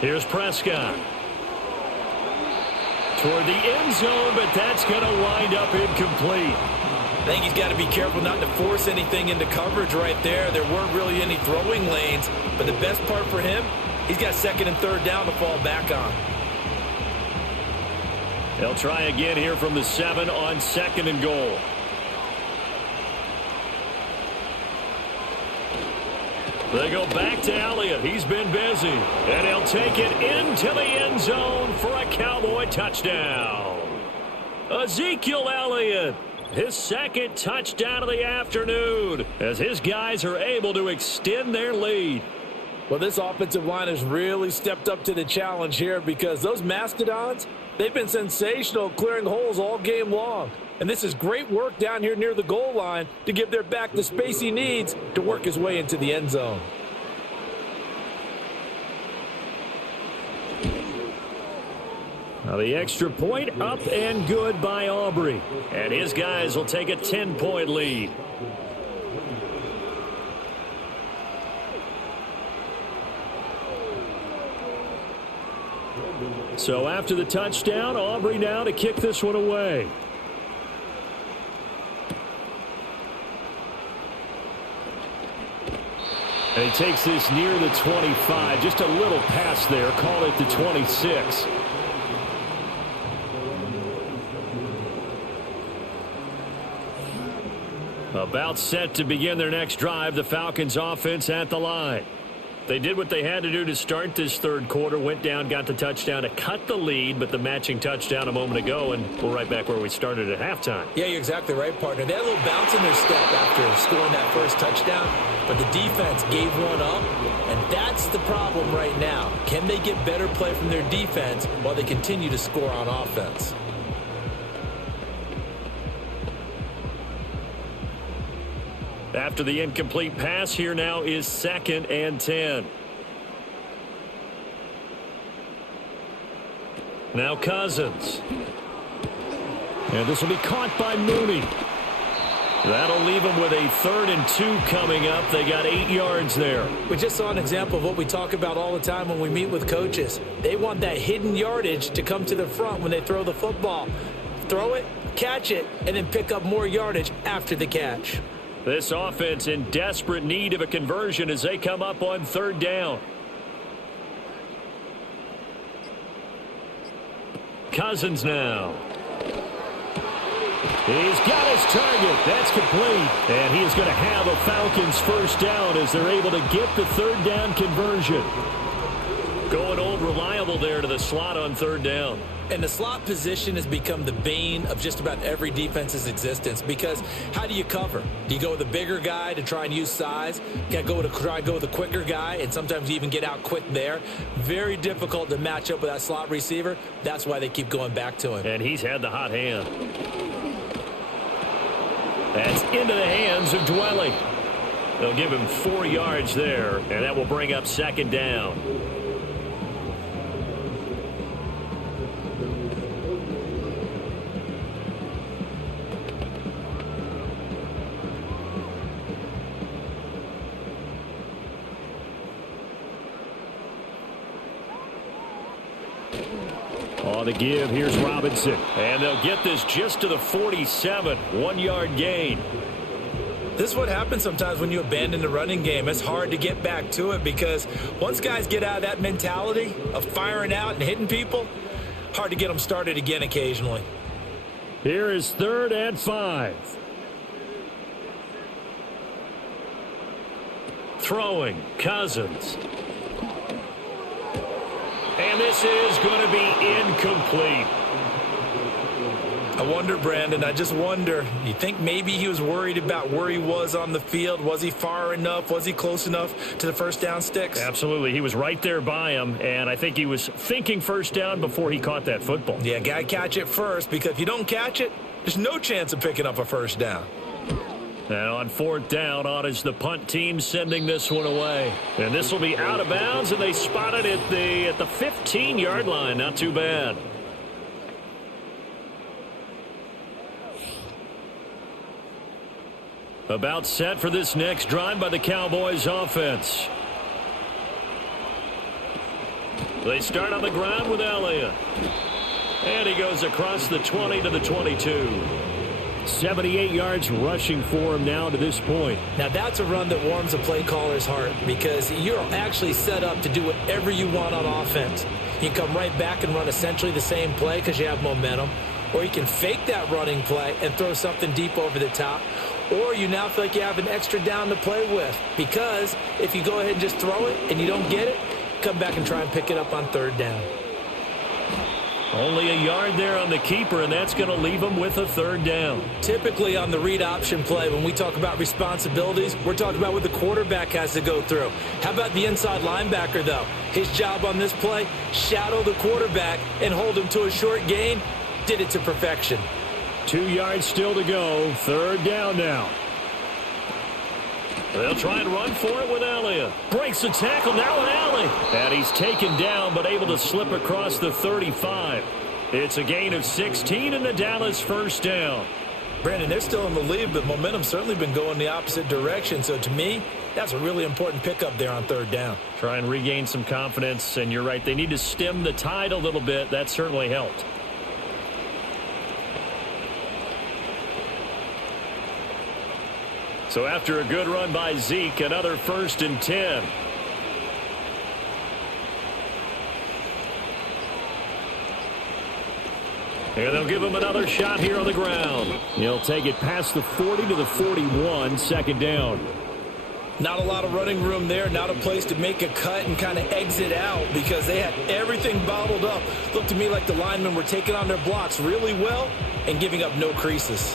Here's Prescott. Toward the end zone, but that's going to wind up incomplete. I think he's got to be careful not to force anything into coverage right there. There weren't really any throwing lanes, but the best part for him, he's got 2nd and 3rd down to fall back on. They'll try again here from the 7 on 2nd and goal. They go back to Elliott. He's been busy. And he'll take it into the end zone for a Cowboy touchdown. Ezekiel Elliott, his 2nd touchdown of the afternoon, as his guys are able to extend their lead. Well, this offensive line has really stepped up to the challenge here because those Mastodons, they've been sensational clearing holes all game long. And this is great work down here near the goal line to give their back the space he needs to work his way into the end zone. Now the extra point up and good by Aubrey. And his guys will take a 10-point lead. So after the touchdown, Aubrey now to kick this one away. And he takes this near the 25. Just a little pass there. Call it the 26. About set to begin their next drive. The Falcons offense at the line. They did what they had to do to start this 3rd quarter. Went down, got the touchdown to cut the lead, but the matching touchdown a moment ago, and we're right back where we started at halftime. Yeah, you're exactly right, partner. They had a little bounce in their step after scoring that first touchdown, but the defense gave one up, and that's the problem right now. Can they get better play from their defense while they continue to score on offense? After the incomplete pass, here now is 2nd and 10. Now Cousins. And this will be caught by Mooney. That'll leave them with a 3rd and 2 coming up. They got 8 yards there. We just saw an example of what we talk about all the time when we meet with coaches. They want that hidden yardage to come to the front when they throw the football. Throw it, catch it, and then pick up more yardage after the catch. This offense in desperate need of a conversion as they come up on 3rd down. Cousins now. He's got his target. That's complete. And he is going to have a Falcons first down as they're able to get the 3rd down conversion. Going old reliable there to the slot on 3rd down. And the slot position has become the bane of just about every defense's existence because how do you cover? Do you go with a bigger guy to try and use size? You got to try and go with a quicker guy, and sometimes you even get out quick there. Very difficult to match up with that slot receiver. That's why they keep going back to him. And he's had the hot hand. That's into the hands of Dwelly. They'll give him 4 yards there, and that will bring up 2nd down. On the give, here's Robinson. And they'll get this just to the 47. 1-yard gain. This is what happens sometimes when you abandon the running game. It's hard to get back to it because once guys get out of that mentality of firing out and hitting people, hard to get them started again occasionally. Here is 3rd and 5. Throwing, Cousins. And this is going to be incomplete. I wonder, Brandon, I just wonder, you think maybe he was worried about where he was on the field? Was he far enough? Was he close enough to the first down sticks? Absolutely. He was right there by him, and I think he was thinking first down before he caught that football. Yeah, got to catch it first, because if you don't catch it, there's no chance of picking up a first down. Now on 4th down, on is the punt team sending this one away. And this will be out of bounds, and they spot it at the 15-yard line. Not too bad. About set for this next drive by the Cowboys offense. They start on the ground with Elliott. And he goes across the 20 to the 22. 78 yards rushing for him now to this point. Now that's a run that warms a play caller's heart because you're actually set up to do whatever you want on offense. You can come right back and run essentially the same play because you have momentum, or you can fake that running play and throw something deep over the top, or you now feel like you have an extra down to play with because if you go ahead and just throw it and you don't get it, come back and try and pick it up on 3rd down. Only a yard there on the keeper, and that's going to leave him with a 3rd down. Typically on the read option play, when we talk about responsibilities, we're talking about what the quarterback has to go through. How about the inside linebacker, though? His job on this play, shadow the quarterback and hold him to a short gain. Did it to perfection. 2 yards still to go. 3rd down now. They'll try and run for it with Elliott. Breaks the tackle now with Alley. And he's taken down but able to slip across the 35. It's a gain of 16 and the Dallas 1st down. Brandon, they're still in the lead, but momentum's certainly been going the opposite direction. So to me, that's a really important pickup there on 3rd down. Try and regain some confidence, and you're right. They need to stem the tide a little bit. That certainly helped. So after a good run by Zeke, another 1st and 10. And they'll give him another shot here on the ground. He'll take it past the 40 to the 41, 2nd down. Not a lot of running room there, not a place to make a cut and kind of exit out because they had everything bottled up. Looked to me like the linemen were taking on their blocks really well and giving up no creases.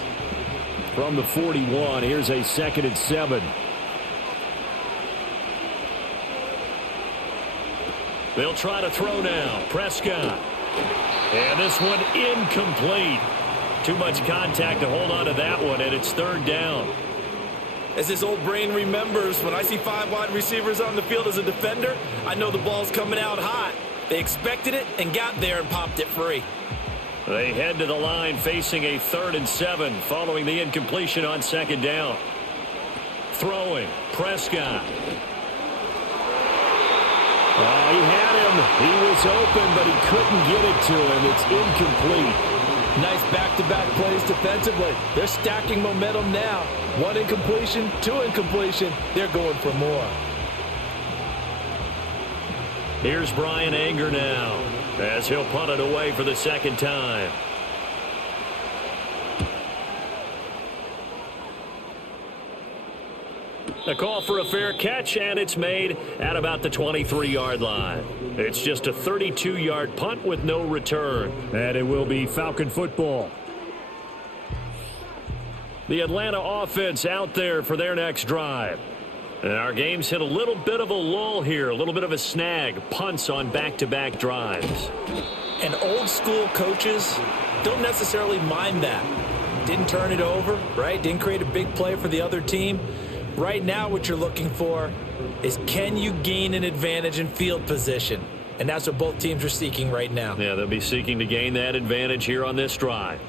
From the 41, here's a 2nd and 7. They'll try to throw now. Prescott. And this one incomplete. Too much contact to hold on to that one, and it's 3rd down. As his old brain remembers, when I see 5 wide receivers on the field as a defender, I know the ball's coming out hot. They expected it and got there and popped it free. They head to the line facing a 3rd and 7 following the incompletion on 2nd down. Throwing, Prescott. Oh, he had him. He was open, but he couldn't get it to him. It's incomplete. Nice back-to-back plays defensively. They're stacking momentum now. 1 incompletion, 2 incompletion. They're going for more. Here's Brian Anger now as he'll punt it away for the 2nd time. A call for a fair catch, and it's made at about the 23-yard line. It's just a 32-yard punt with no return. And it will be Falcon football. The Atlanta offense out there for their next drive. And our game's hit a little bit of a lull here, a little bit of a snag. Punts on back-to-back drives. And old-school coaches don't necessarily mind that. Didn't turn it over, right? Didn't create a big play for the other team. Right now what you're looking for is can you gain an advantage in field position? And that's what both teams are seeking right now. Yeah, they'll be seeking to gain that advantage here on this drive.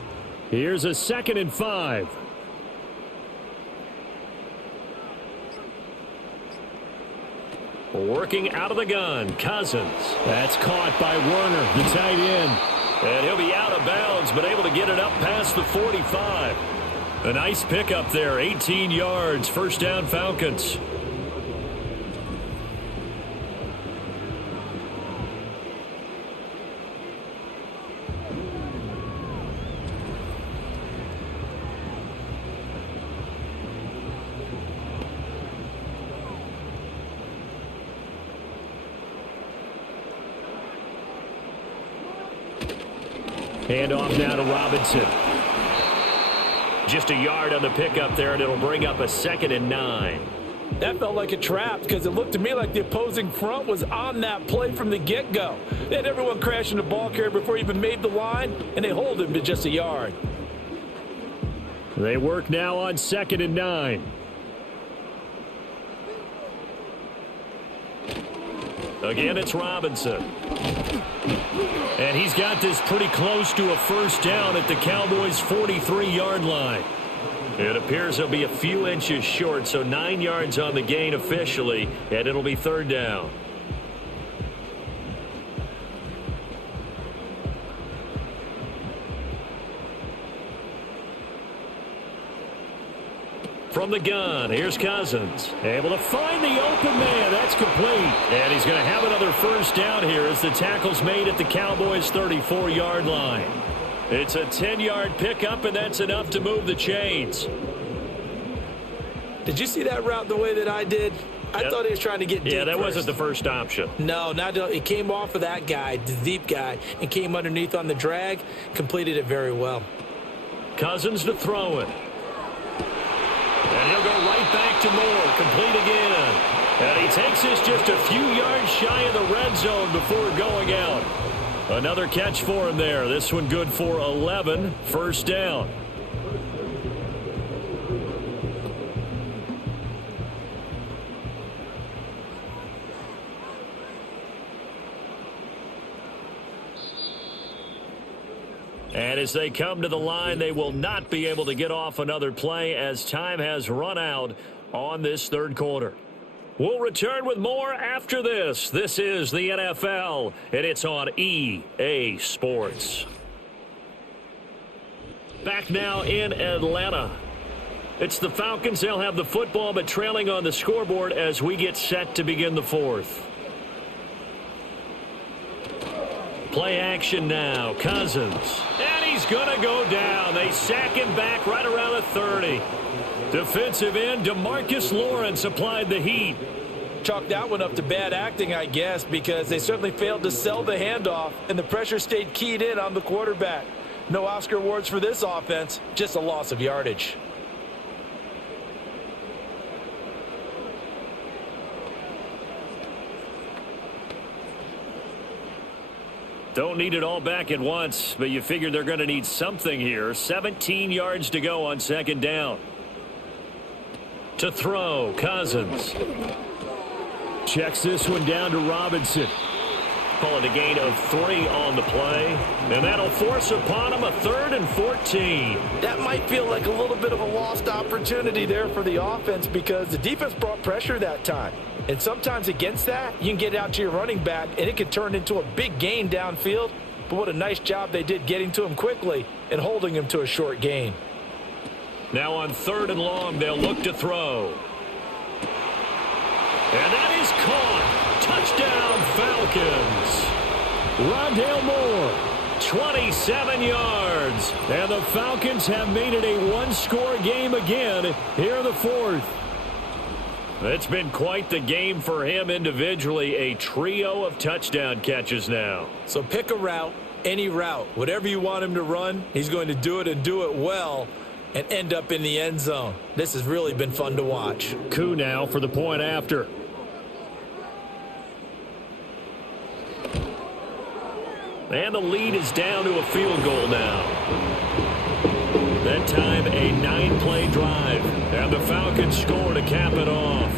Here's a 2nd and 5. Working out of the gun, Cousins. That's caught by Werner, the tight end. And he'll be out of bounds, but able to get it up past the 45. A nice pickup there, 18 yards, first down Falcons. Handoff now to Robinson. Just a yard on the pickup there, and it'll bring up a 2nd and 9. That felt like a trap because it looked to me like the opposing front was on that play from the get-go. They had everyone crashing the ball carrier before he even made the line, and they hold him to just a yard. They work now on 2nd and 9. Again, it's Robinson. And he's got this pretty close to a first down at the Cowboys' 43-yard line. It appears he'll be a few inches short, so 9 yards on the gain officially, and it'll be 3rd down. From the gun, here's Cousins. Able to find the open man. That's complete. And he's going to have another first down here as the tackle's made at the Cowboys' 34-yard line. It's a 10-yard pickup, and that's enough to move the chains. Did you see that route the way that I did? I thought he was trying to get deep. Yeah, that first. wasn't the first option. No, it came off of that guy, the deep guy, and came underneath on the drag, completed it very well. Cousins to throw it. And he'll go right back to Moore, complete again. And he takes this just a few yards shy of the red zone before going out. Another catch for him there. This one good for 11, first down. And as they come to the line, they will not be able to get off another play as time has run out on this 3rd quarter. We'll return with more after this. This is the NFL, and it's on EA Sports. Back now in Atlanta. It's the Falcons. They'll have the football, but trailing on the scoreboard as we get set to begin the 4th. Play action now. Cousins. And he's going to go down. They sack him back right around the 30. Defensive end DeMarcus Lawrence applied the heat. Chalk that one up to bad acting, I guess, because they certainly failed to sell the handoff, and the pressure stayed keyed in on the quarterback. No Oscar awards for this offense, just a loss of yardage. Don't need it all back at once, but you figure they're going to need something here. 17 yards to go on 2nd down. To throw, Cousins. Checks this one down to Robinson. Call it a gain of 3 on the play. And that'll force upon him a 3rd and 14. That might feel like a little bit of a lost opportunity there for the offense because the defense brought pressure that time. And sometimes against that, you can get out to your running back, and it can turn into a big gain downfield. But what a nice job they did getting to him quickly and holding him to a short gain. Now on 3rd and long, they'll look to throw. And that is caught. Touchdown, Falcons. Rondale Moore, 27 yards. And the Falcons have made it a one-score game again here in the 4th. It's been quite the game for him individually. A trio of touchdown catches now. So pick a route, any route. Whatever you want him to run, he's going to do it and do it well and end up in the end zone. This has really been fun to watch. Coup now for the point after. And the lead is down to a field goal now. That time, a 9-play drive. And the Falcons score to cap it off.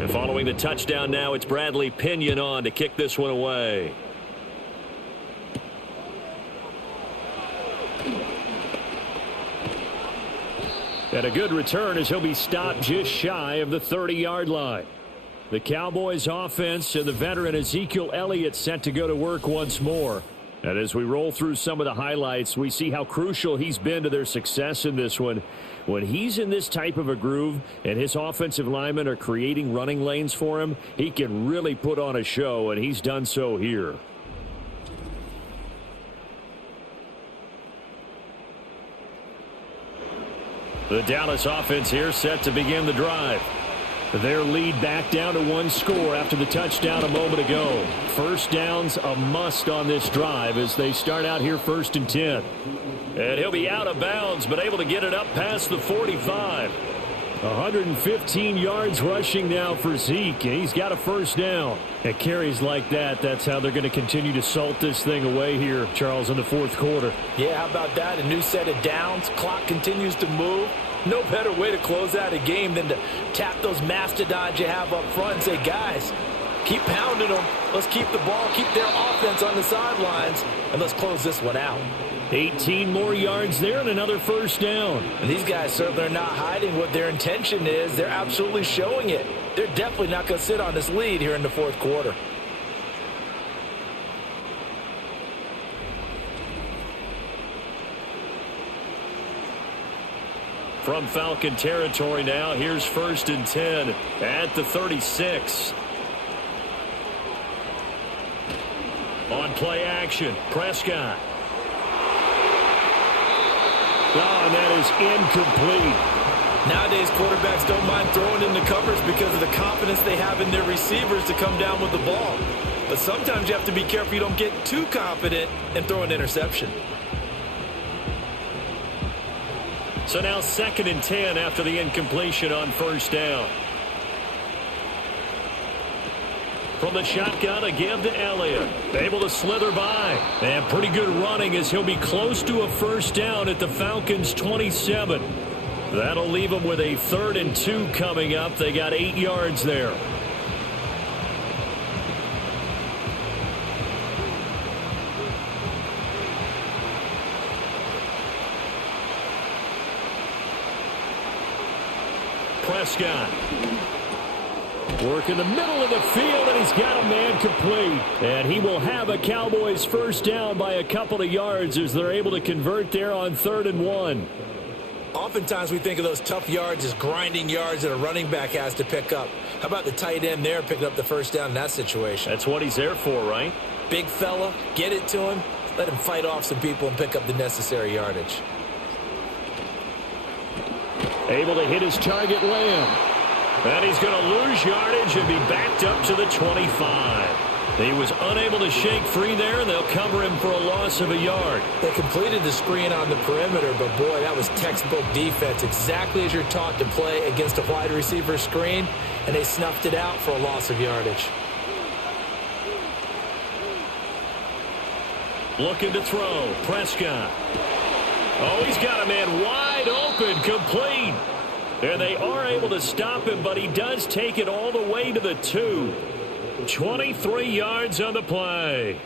And following the touchdown now, it's Bradley Pinion on to kick this one away. And a good return as he'll be stopped just shy of the 30-yard line. The Cowboys offense and the veteran Ezekiel Elliott set to go to work once more. And as we roll through some of the highlights, we see how crucial he's been to their success in this one. When he's in this type of a groove and his offensive linemen are creating running lanes for him, he can really put on a show, and he's done so here. The Dallas offense here set to begin the drive. Their lead back down to one score after the touchdown a moment ago. First down's a must on this drive as they start out here 1st and 10. And he'll be out of bounds, but able to get it up past the 45. 115 yards rushing now for Zeke, and he's got a first down. At carries like that, that's how they're going to continue to salt this thing away here, Charles, in the 4th quarter. Yeah, how about that? A new set of downs. Clock continues to move. No better way to close out a game than to tap those mastodons you have up front and say, guys, keep pounding them. Let's keep the ball, keep their offense on the sidelines, and let's close this one out. 18 more yards there and another first down. And these guys certainly are not hiding what their intention is. They're absolutely showing it. They're definitely not going to sit on this lead here in the 4th quarter. From Falcon territory now, here's 1st and 10 at the 36. On play action, Prescott. Oh, and that is incomplete. Nowadays, quarterbacks don't mind throwing in the covers because of the confidence they have in their receivers to come down with the ball. But sometimes you have to be careful you don't get too confident and throw an interception. So now 2nd and 10 after the incompletion on first down. From the shotgun, a give to Elliott. Able to slither by. And pretty good running as he'll be close to a first down at the Falcons' 27. That'll leave them with a 3rd and 2 coming up. They got 8 yards there. Prescott. Work in the middle of the field, and he's got a man complete. And he will have a Cowboys first down by a couple of yards as they're able to convert there on 3rd and 1. Oftentimes we think of those tough yards as grinding yards that a running back has to pick up. How about the tight end there picking up the first down in that situation? That's what he's there for, right? Big fella, get it to him, let him fight off some people and pick up the necessary yardage. Able to hit his target, Lamb. And he's going to lose yardage and be backed up to the 25. He was unable to shake free there, and they'll cover him for a loss of a yard. They completed the screen on the perimeter, but boy, that was textbook defense. Exactly as you're taught to play against a wide receiver screen, and they snuffed it out for a loss of yardage. Looking to throw, Prescott. Oh, he's got a man wide open, complete. And they are able to stop him, but he does take it all the way to the 2. 23 yards on the play.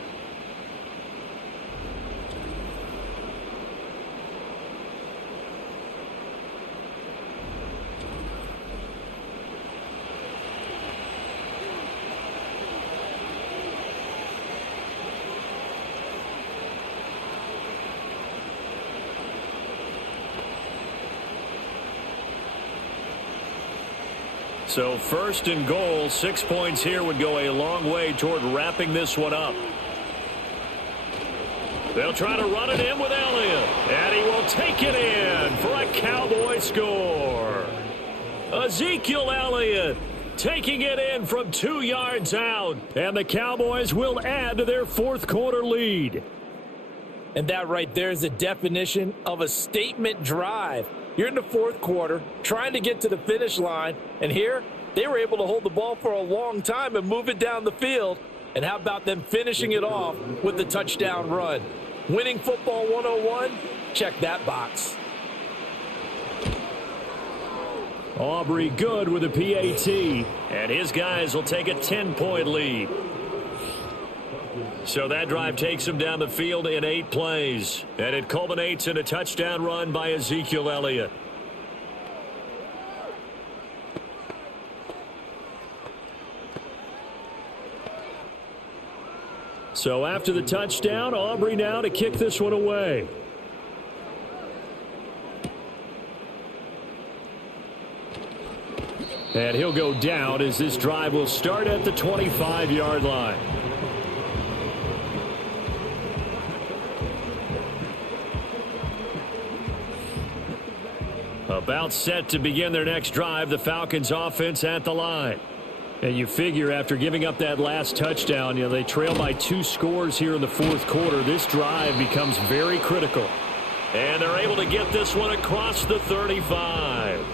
So 1st and goal, 6 points here would go a long way toward wrapping this one up. They'll try to run it in with Elliott, and he will take it in for a Cowboy score. Ezekiel Elliott taking it in from 2 yards out, and the Cowboys will add to their 4th quarter lead. And that right there is the definition of a statement drive. You're in the 4th quarter, trying to get to the finish line, and here they were able to hold the ball for a long time and move it down the field. And how about them finishing it off with the touchdown run? Winning football 101? Check that box. Aubrey good with a PAT, and his guys will take a 10-point lead. So that drive takes him down the field in 8 plays. And it culminates in a touchdown run by Ezekiel Elliott. So after the touchdown, Aubrey now to kick this one away. And he'll go down as this drive will start at the 25-yard line. About set to begin their next drive, the Falcons offense at the line. And you figure after giving up that last touchdown, they trail by 2 scores here in the fourth quarter. This drive becomes very critical. And they're able to get this one across the 35.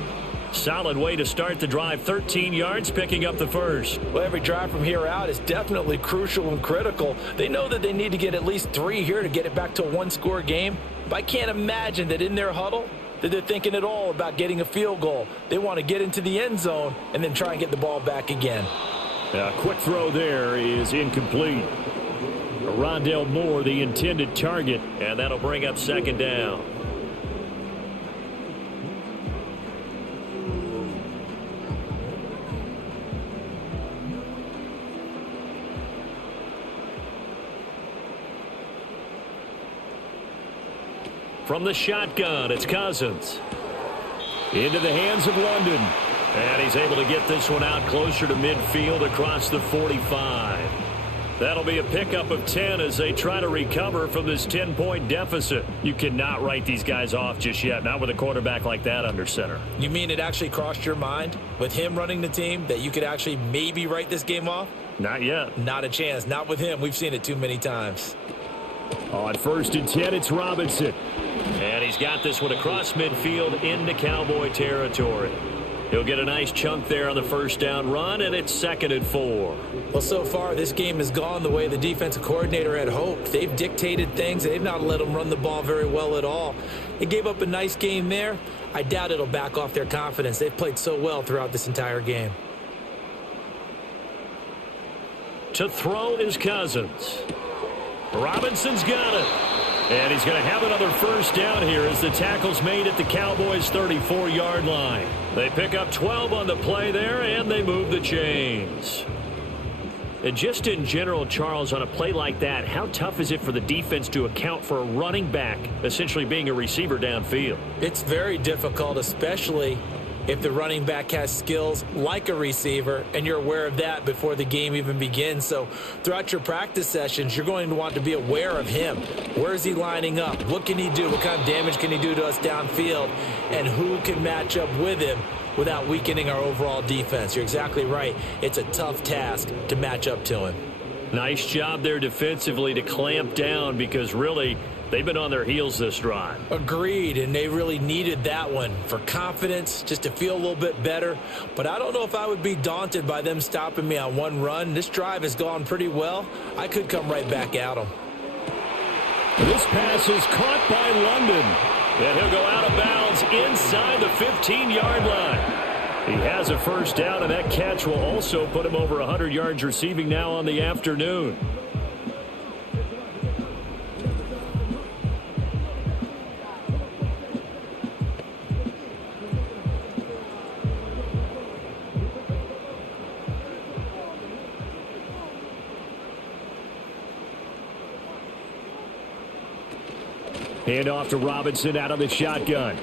Solid way to start the drive, 13 yards, picking up the first. Well, every drive from here out is definitely crucial and critical. They know that they need to get at least 3 here to get it back to a 1-score game. But I can't imagine that in their huddle that they're thinking at all about getting a field goal. They want to get into the end zone and then try and get the ball back again. A quick throw there is incomplete. Rondale Moore, the intended target, and that'll bring up second down. From the shotgun, it's Cousins. Into the hands of London. And he's able to get this one out closer to midfield across the 45. That'll be a pickup of 10 as they try to recover from this 10-point deficit. You cannot write these guys off just yet, not with a quarterback like that under center. You mean it actually crossed your mind with him running the team that you could actually maybe write this game off? Not yet. Not a chance. Not with him. We've seen it too many times. On 1st and 10, it's Robinson. And he's got this one across midfield into Cowboy territory. He'll get a nice chunk there on the first down run, and it's 2nd and 4. Well, so far, this game has gone the way the defensive coordinator had hoped. They've dictated things. They've not let them run the ball very well at all. They gave up a nice game there. I doubt it'll back off their confidence. They've played so well throughout this entire game. To throw is Cousins. Robinson's got it. And he's going to have another first down here as the tackle's made at the Cowboys' 34-yard line. They pick up 12 on the play there, and they move the chains. And just in general, Charles, on a play like that, how tough is it for the defense to account for a running back essentially being a receiver downfield? It's very difficult, especially if the running back has skills like a receiver, and you're aware of that before the game even begins. So throughout your practice sessions, you're going to want to be aware of him. Where is he lining up? What can he do? What kind of damage can he do to us downfield? And who can match up with him without weakening our overall defense? You're exactly right. It's a tough task to match up to him. Nice job there defensively to clamp down, because really they've been on their heels this drive. Agreed, and they really needed that one for confidence, just to feel a little bit better. But I don't know if I would be daunted by them stopping me on one run. This drive has gone pretty well. I could come right back at them. This pass is caught by London, and he'll go out of bounds inside the 15-yard line. He has a first down, and that catch will also put him over 100 yards receiving now on the afternoon. Hand off to Robinson out of the shotgun.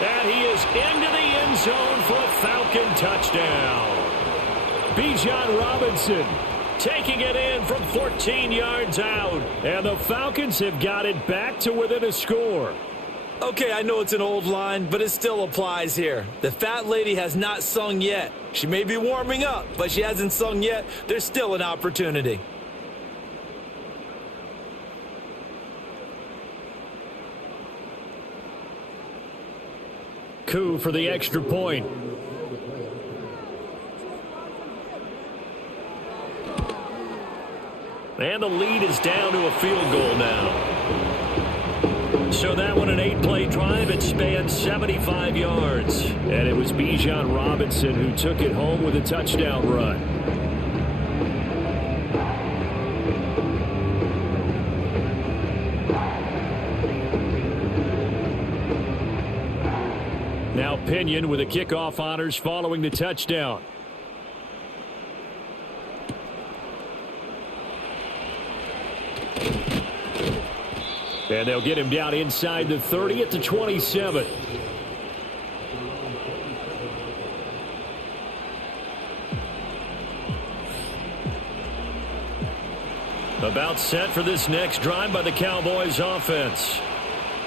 And he is into the end zone for a Falcon touchdown. Bijan Robinson taking it in from 14 yards out. And the Falcons have got it back to within a score. Okay, I know it's an old line, but it still applies here. The fat lady has not sung yet. She may be warming up, but she hasn't sung yet. There's still an opportunity. Coup for the extra point. And the lead is down to a field goal now. So that one, an 8-play drive. It spanned 75 yards. And it was Bijan Robinson who took it home with a touchdown run. Now Pinion with the kickoff honors following the touchdown. And they'll get him down inside the 30 at the 27. About set for this next drive by the Cowboys offense.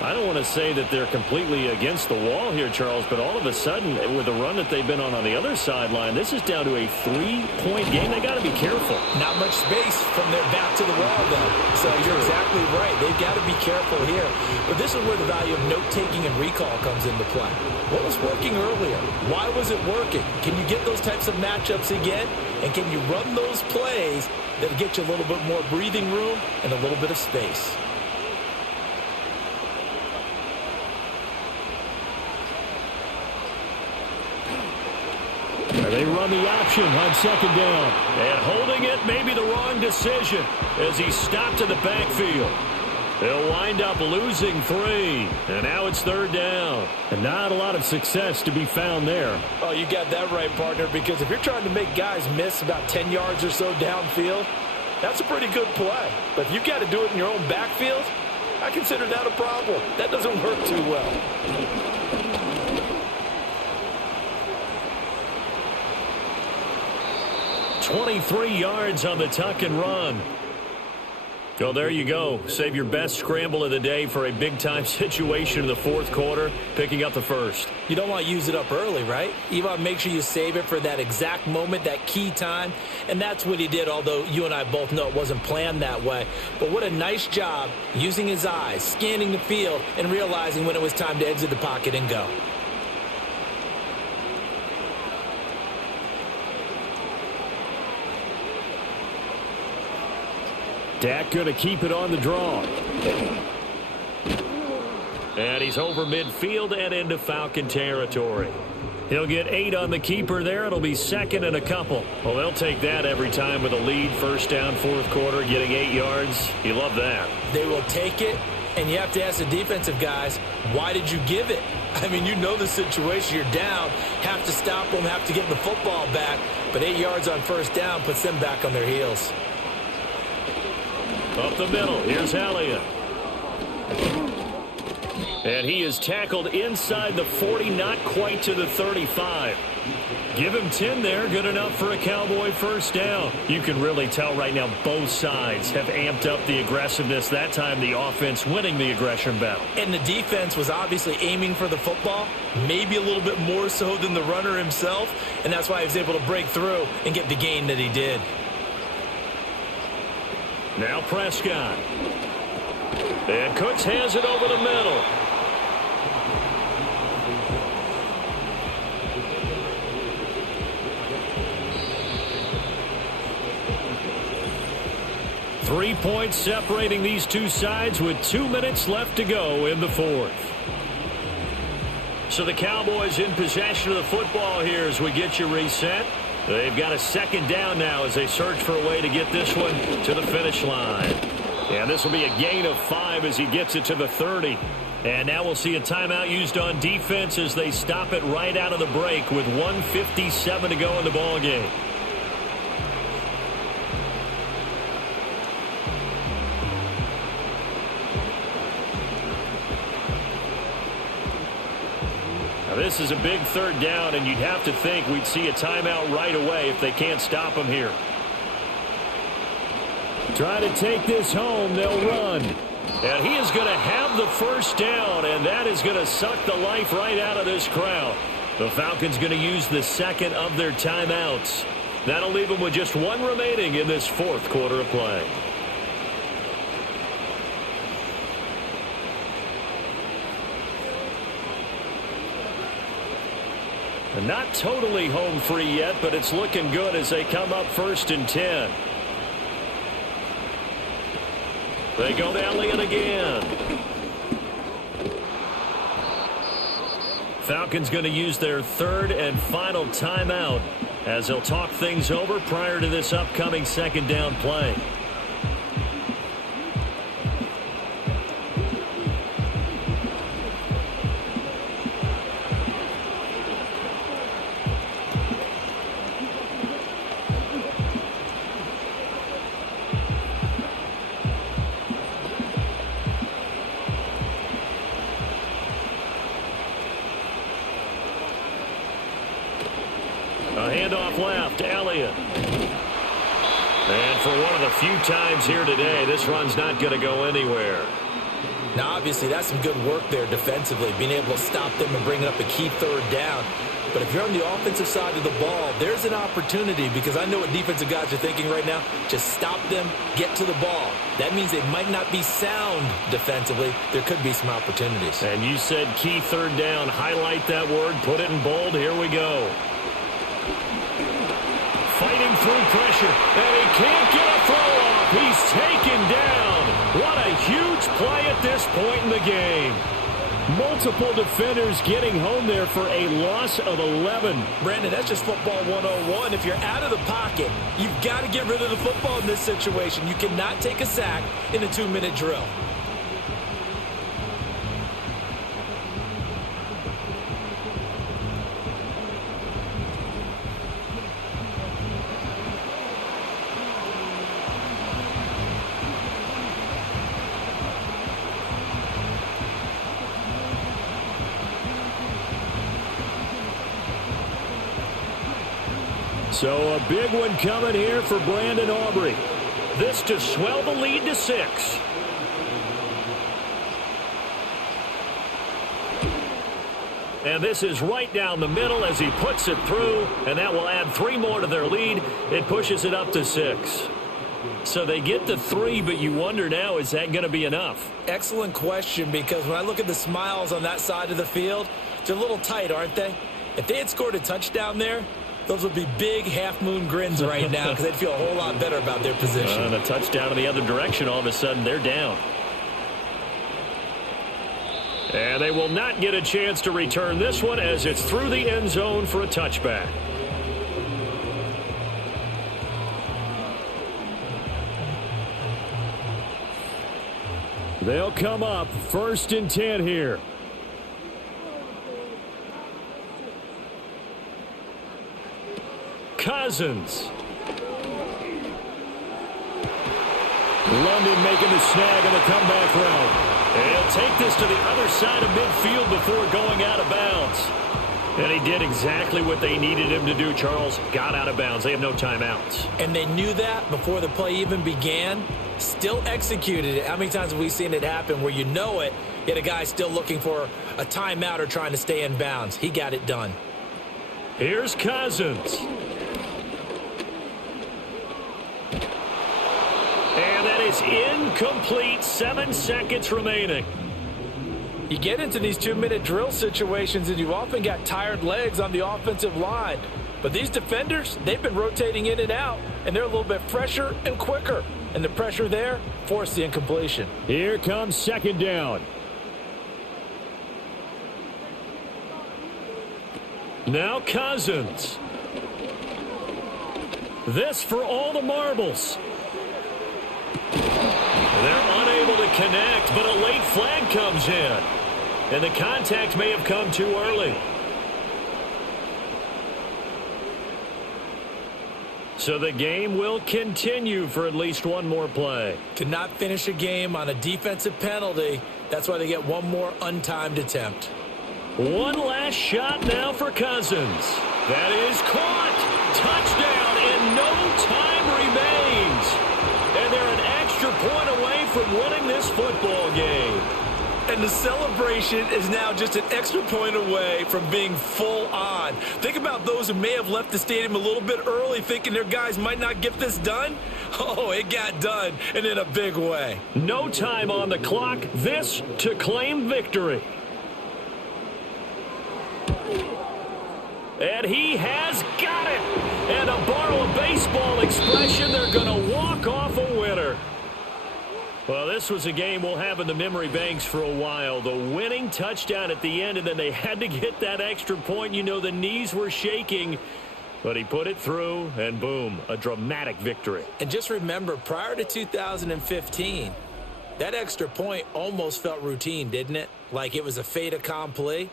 I don't want to say that they're completely against the wall here, Charles, but all of a sudden, with the run that they've been on the other sideline, this is down to a 3-point game. They got to be careful. Not much space from their back to the wall, though. So you're exactly right. They've got to be careful here. But this is where the value of note-taking and recall comes into play. What was working earlier? Why was it working? Can you get those types of matchups again? And can you run those plays that get you a little bit more breathing room and a little bit of space? They run the option on second down. And holding it may be the wrong decision as he stopped in the backfield. They'll wind up losing 3. And now it's third down. And not a lot of success to be found there. Oh, you got that right, partner, because if you're trying to make guys miss about 10 yards or so downfield, that's a pretty good play. But if you've got to do it in your own backfield, I consider that a problem. That doesn't work too well. 23 yards on the tuck and run. So there you go. Save your best scramble of the day for a big-time situation in the fourth quarter, picking up the first. You don't want to use it up early, right? You want to make sure you save it for that exact moment, that key time. And that's what he did, although you and I both know it wasn't planned that way. But what a nice job using his eyes, scanning the field, and realizing when it was time to exit the pocket and go. Dak going to keep it on the draw. And he's over midfield and into Falcon territory. He'll get 8 on the keeper there. It'll be second and a couple. Well, they'll take that every time with a lead. First down, fourth quarter, getting 8 yards. You love that. They will take it, and you have to ask the defensive guys, why did you give it? I mean, you know the situation. You're down, have to stop them, have to get the football back. But 8 yards on first down puts them back on their heels. Up the middle, here's Elliott. And he is tackled inside the 40, not quite to the 35. Give him 10 there, good enough for a Cowboy first down. You can really tell right now both sides have amped up the aggressiveness. That time the offense winning the aggression battle. And the defense was obviously aiming for the football, maybe a little bit more so than the runner himself, and that's why he was able to break through and get the gain that he did. Now Prescott. And Cooks has it over the middle. Three points separating these two sides with 2 minutes left to go in the fourth. So the Cowboys in possession of the football here as we get you reset. They've got a second down now as they search for a way to get this one to the finish line. And this will be a gain of 5 as he gets it to the 30. And now we'll see a timeout used on defense as they stop it right out of the break with 1:57 to go in the ballgame. This is a big third down, and you'd have to think we'd see a timeout right away if they can't stop him here. Try to take this home. They'll run. And he is going to have the first down, and that is going to suck the life right out of this crowd. The Falcons going to use the second of their timeouts. That'll leave them with just 1 remaining in this fourth quarter of play. Not totally home free yet, but it's looking good as they come up 1st and 10. They go to Elliott again. Falcons going to use their third and final timeout as they'll talk things over prior to this upcoming second down play. Handoff left, Elliott. And for one of the few times here today, this run's not going to go anywhere. Now, obviously, that's some good work there defensively, being able to stop them and bringing up a key third down. But if you're on the offensive side of the ball, there's an opportunity, because I know what defensive guys are thinking right now. Just stop them, get to the ball. That means they might not be sound defensively. There could be some opportunities. And you said key third down. Highlight that word, put it in bold. Here we go. Fighting through pressure, and he can't get a throw off. He's taken down. What a huge play at this point in the game. Multiple defenders getting home there for a loss of 11. Brandon, that's just football 101. If you're out of the pocket, you've got to get rid of the football in this situation. You cannot take a sack in a 2-minute drill. So a big one coming here for Brandon Aubrey. This to swell the lead to 6. And this is right down the middle as he puts it through, and that will add 3 more to their lead. It pushes it up to 6. So they get to 3, but you wonder now, is that going to be enough? Excellent question, because when I look at the smiles on that side of the field, they're a little tight, aren't they? If they had scored a touchdown there, those would be big half-moon grins right now, because they'd feel a whole lot better about their position. And a touchdown in the other direction, all of a sudden they're down. And they will not get a chance to return this one as it's through the end zone for a touchback. They'll come up 1st and 10 here. Cousins. London making the snag on the comeback route. And he'll take this to the other side of midfield before going out of bounds. And he did exactly what they needed him to do, Charles. Got out of bounds. They have no timeouts. And they knew that before the play even began. Still executed it. How many times have we seen it happen where you know it, yet a guy still looking for a timeout or trying to stay in bounds? He got it done. Here's Cousins. And that is incomplete. 7 seconds remaining. You get into these 2-minute drill situations, and you've often got tired legs on the offensive line. But these defenders, they've been rotating in and out, and they're a little bit fresher and quicker. And the pressure there forced the incompletion. Here comes 2nd down. Now Cousins. This for all the marbles. They're unable to connect, but a late flag comes in. And the contact may have come too early. So the game will continue for at least one more play. To not finish a game on a defensive penalty, that's why they get one more untimed attempt. One last shot now for Cousins. That is caught. Touchdown, and no time remains. And they're an extra point away from winning this football game. And the celebration is now just an extra point away from being full on. Think about those who may have left the stadium a little bit early thinking their guys might not get this done. Oh, it got done, and in a big way. No time on the clock. This to claim victory. And he has got it. And to borrow a baseball expression, they're going to walk off a winner. Well, this was a game we'll have in the memory banks for a while. The winning touchdown at the end, and then they had to get that extra point. You know, the knees were shaking, but he put it through, and boom, a dramatic victory. And just remember, prior to 2015, that extra point almost felt routine, didn't it? Like it was a fait accompli.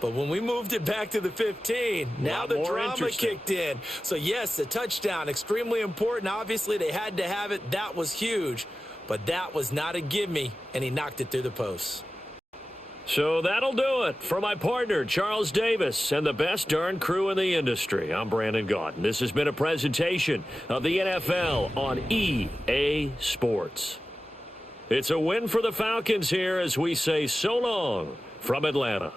But when we moved it back to the 15, now the drama kicked in. So, yes, a touchdown, extremely important. Obviously, they had to have it. That was huge. But that was not a gimme, and he knocked it through the posts. So that'll do it. For my partner, Charles Davis, and the best darn crew in the industry, I'm Brandon Gaudin. This has been a presentation of the NFL on EA Sports. It's a win for the Falcons here as we say so long from Atlanta.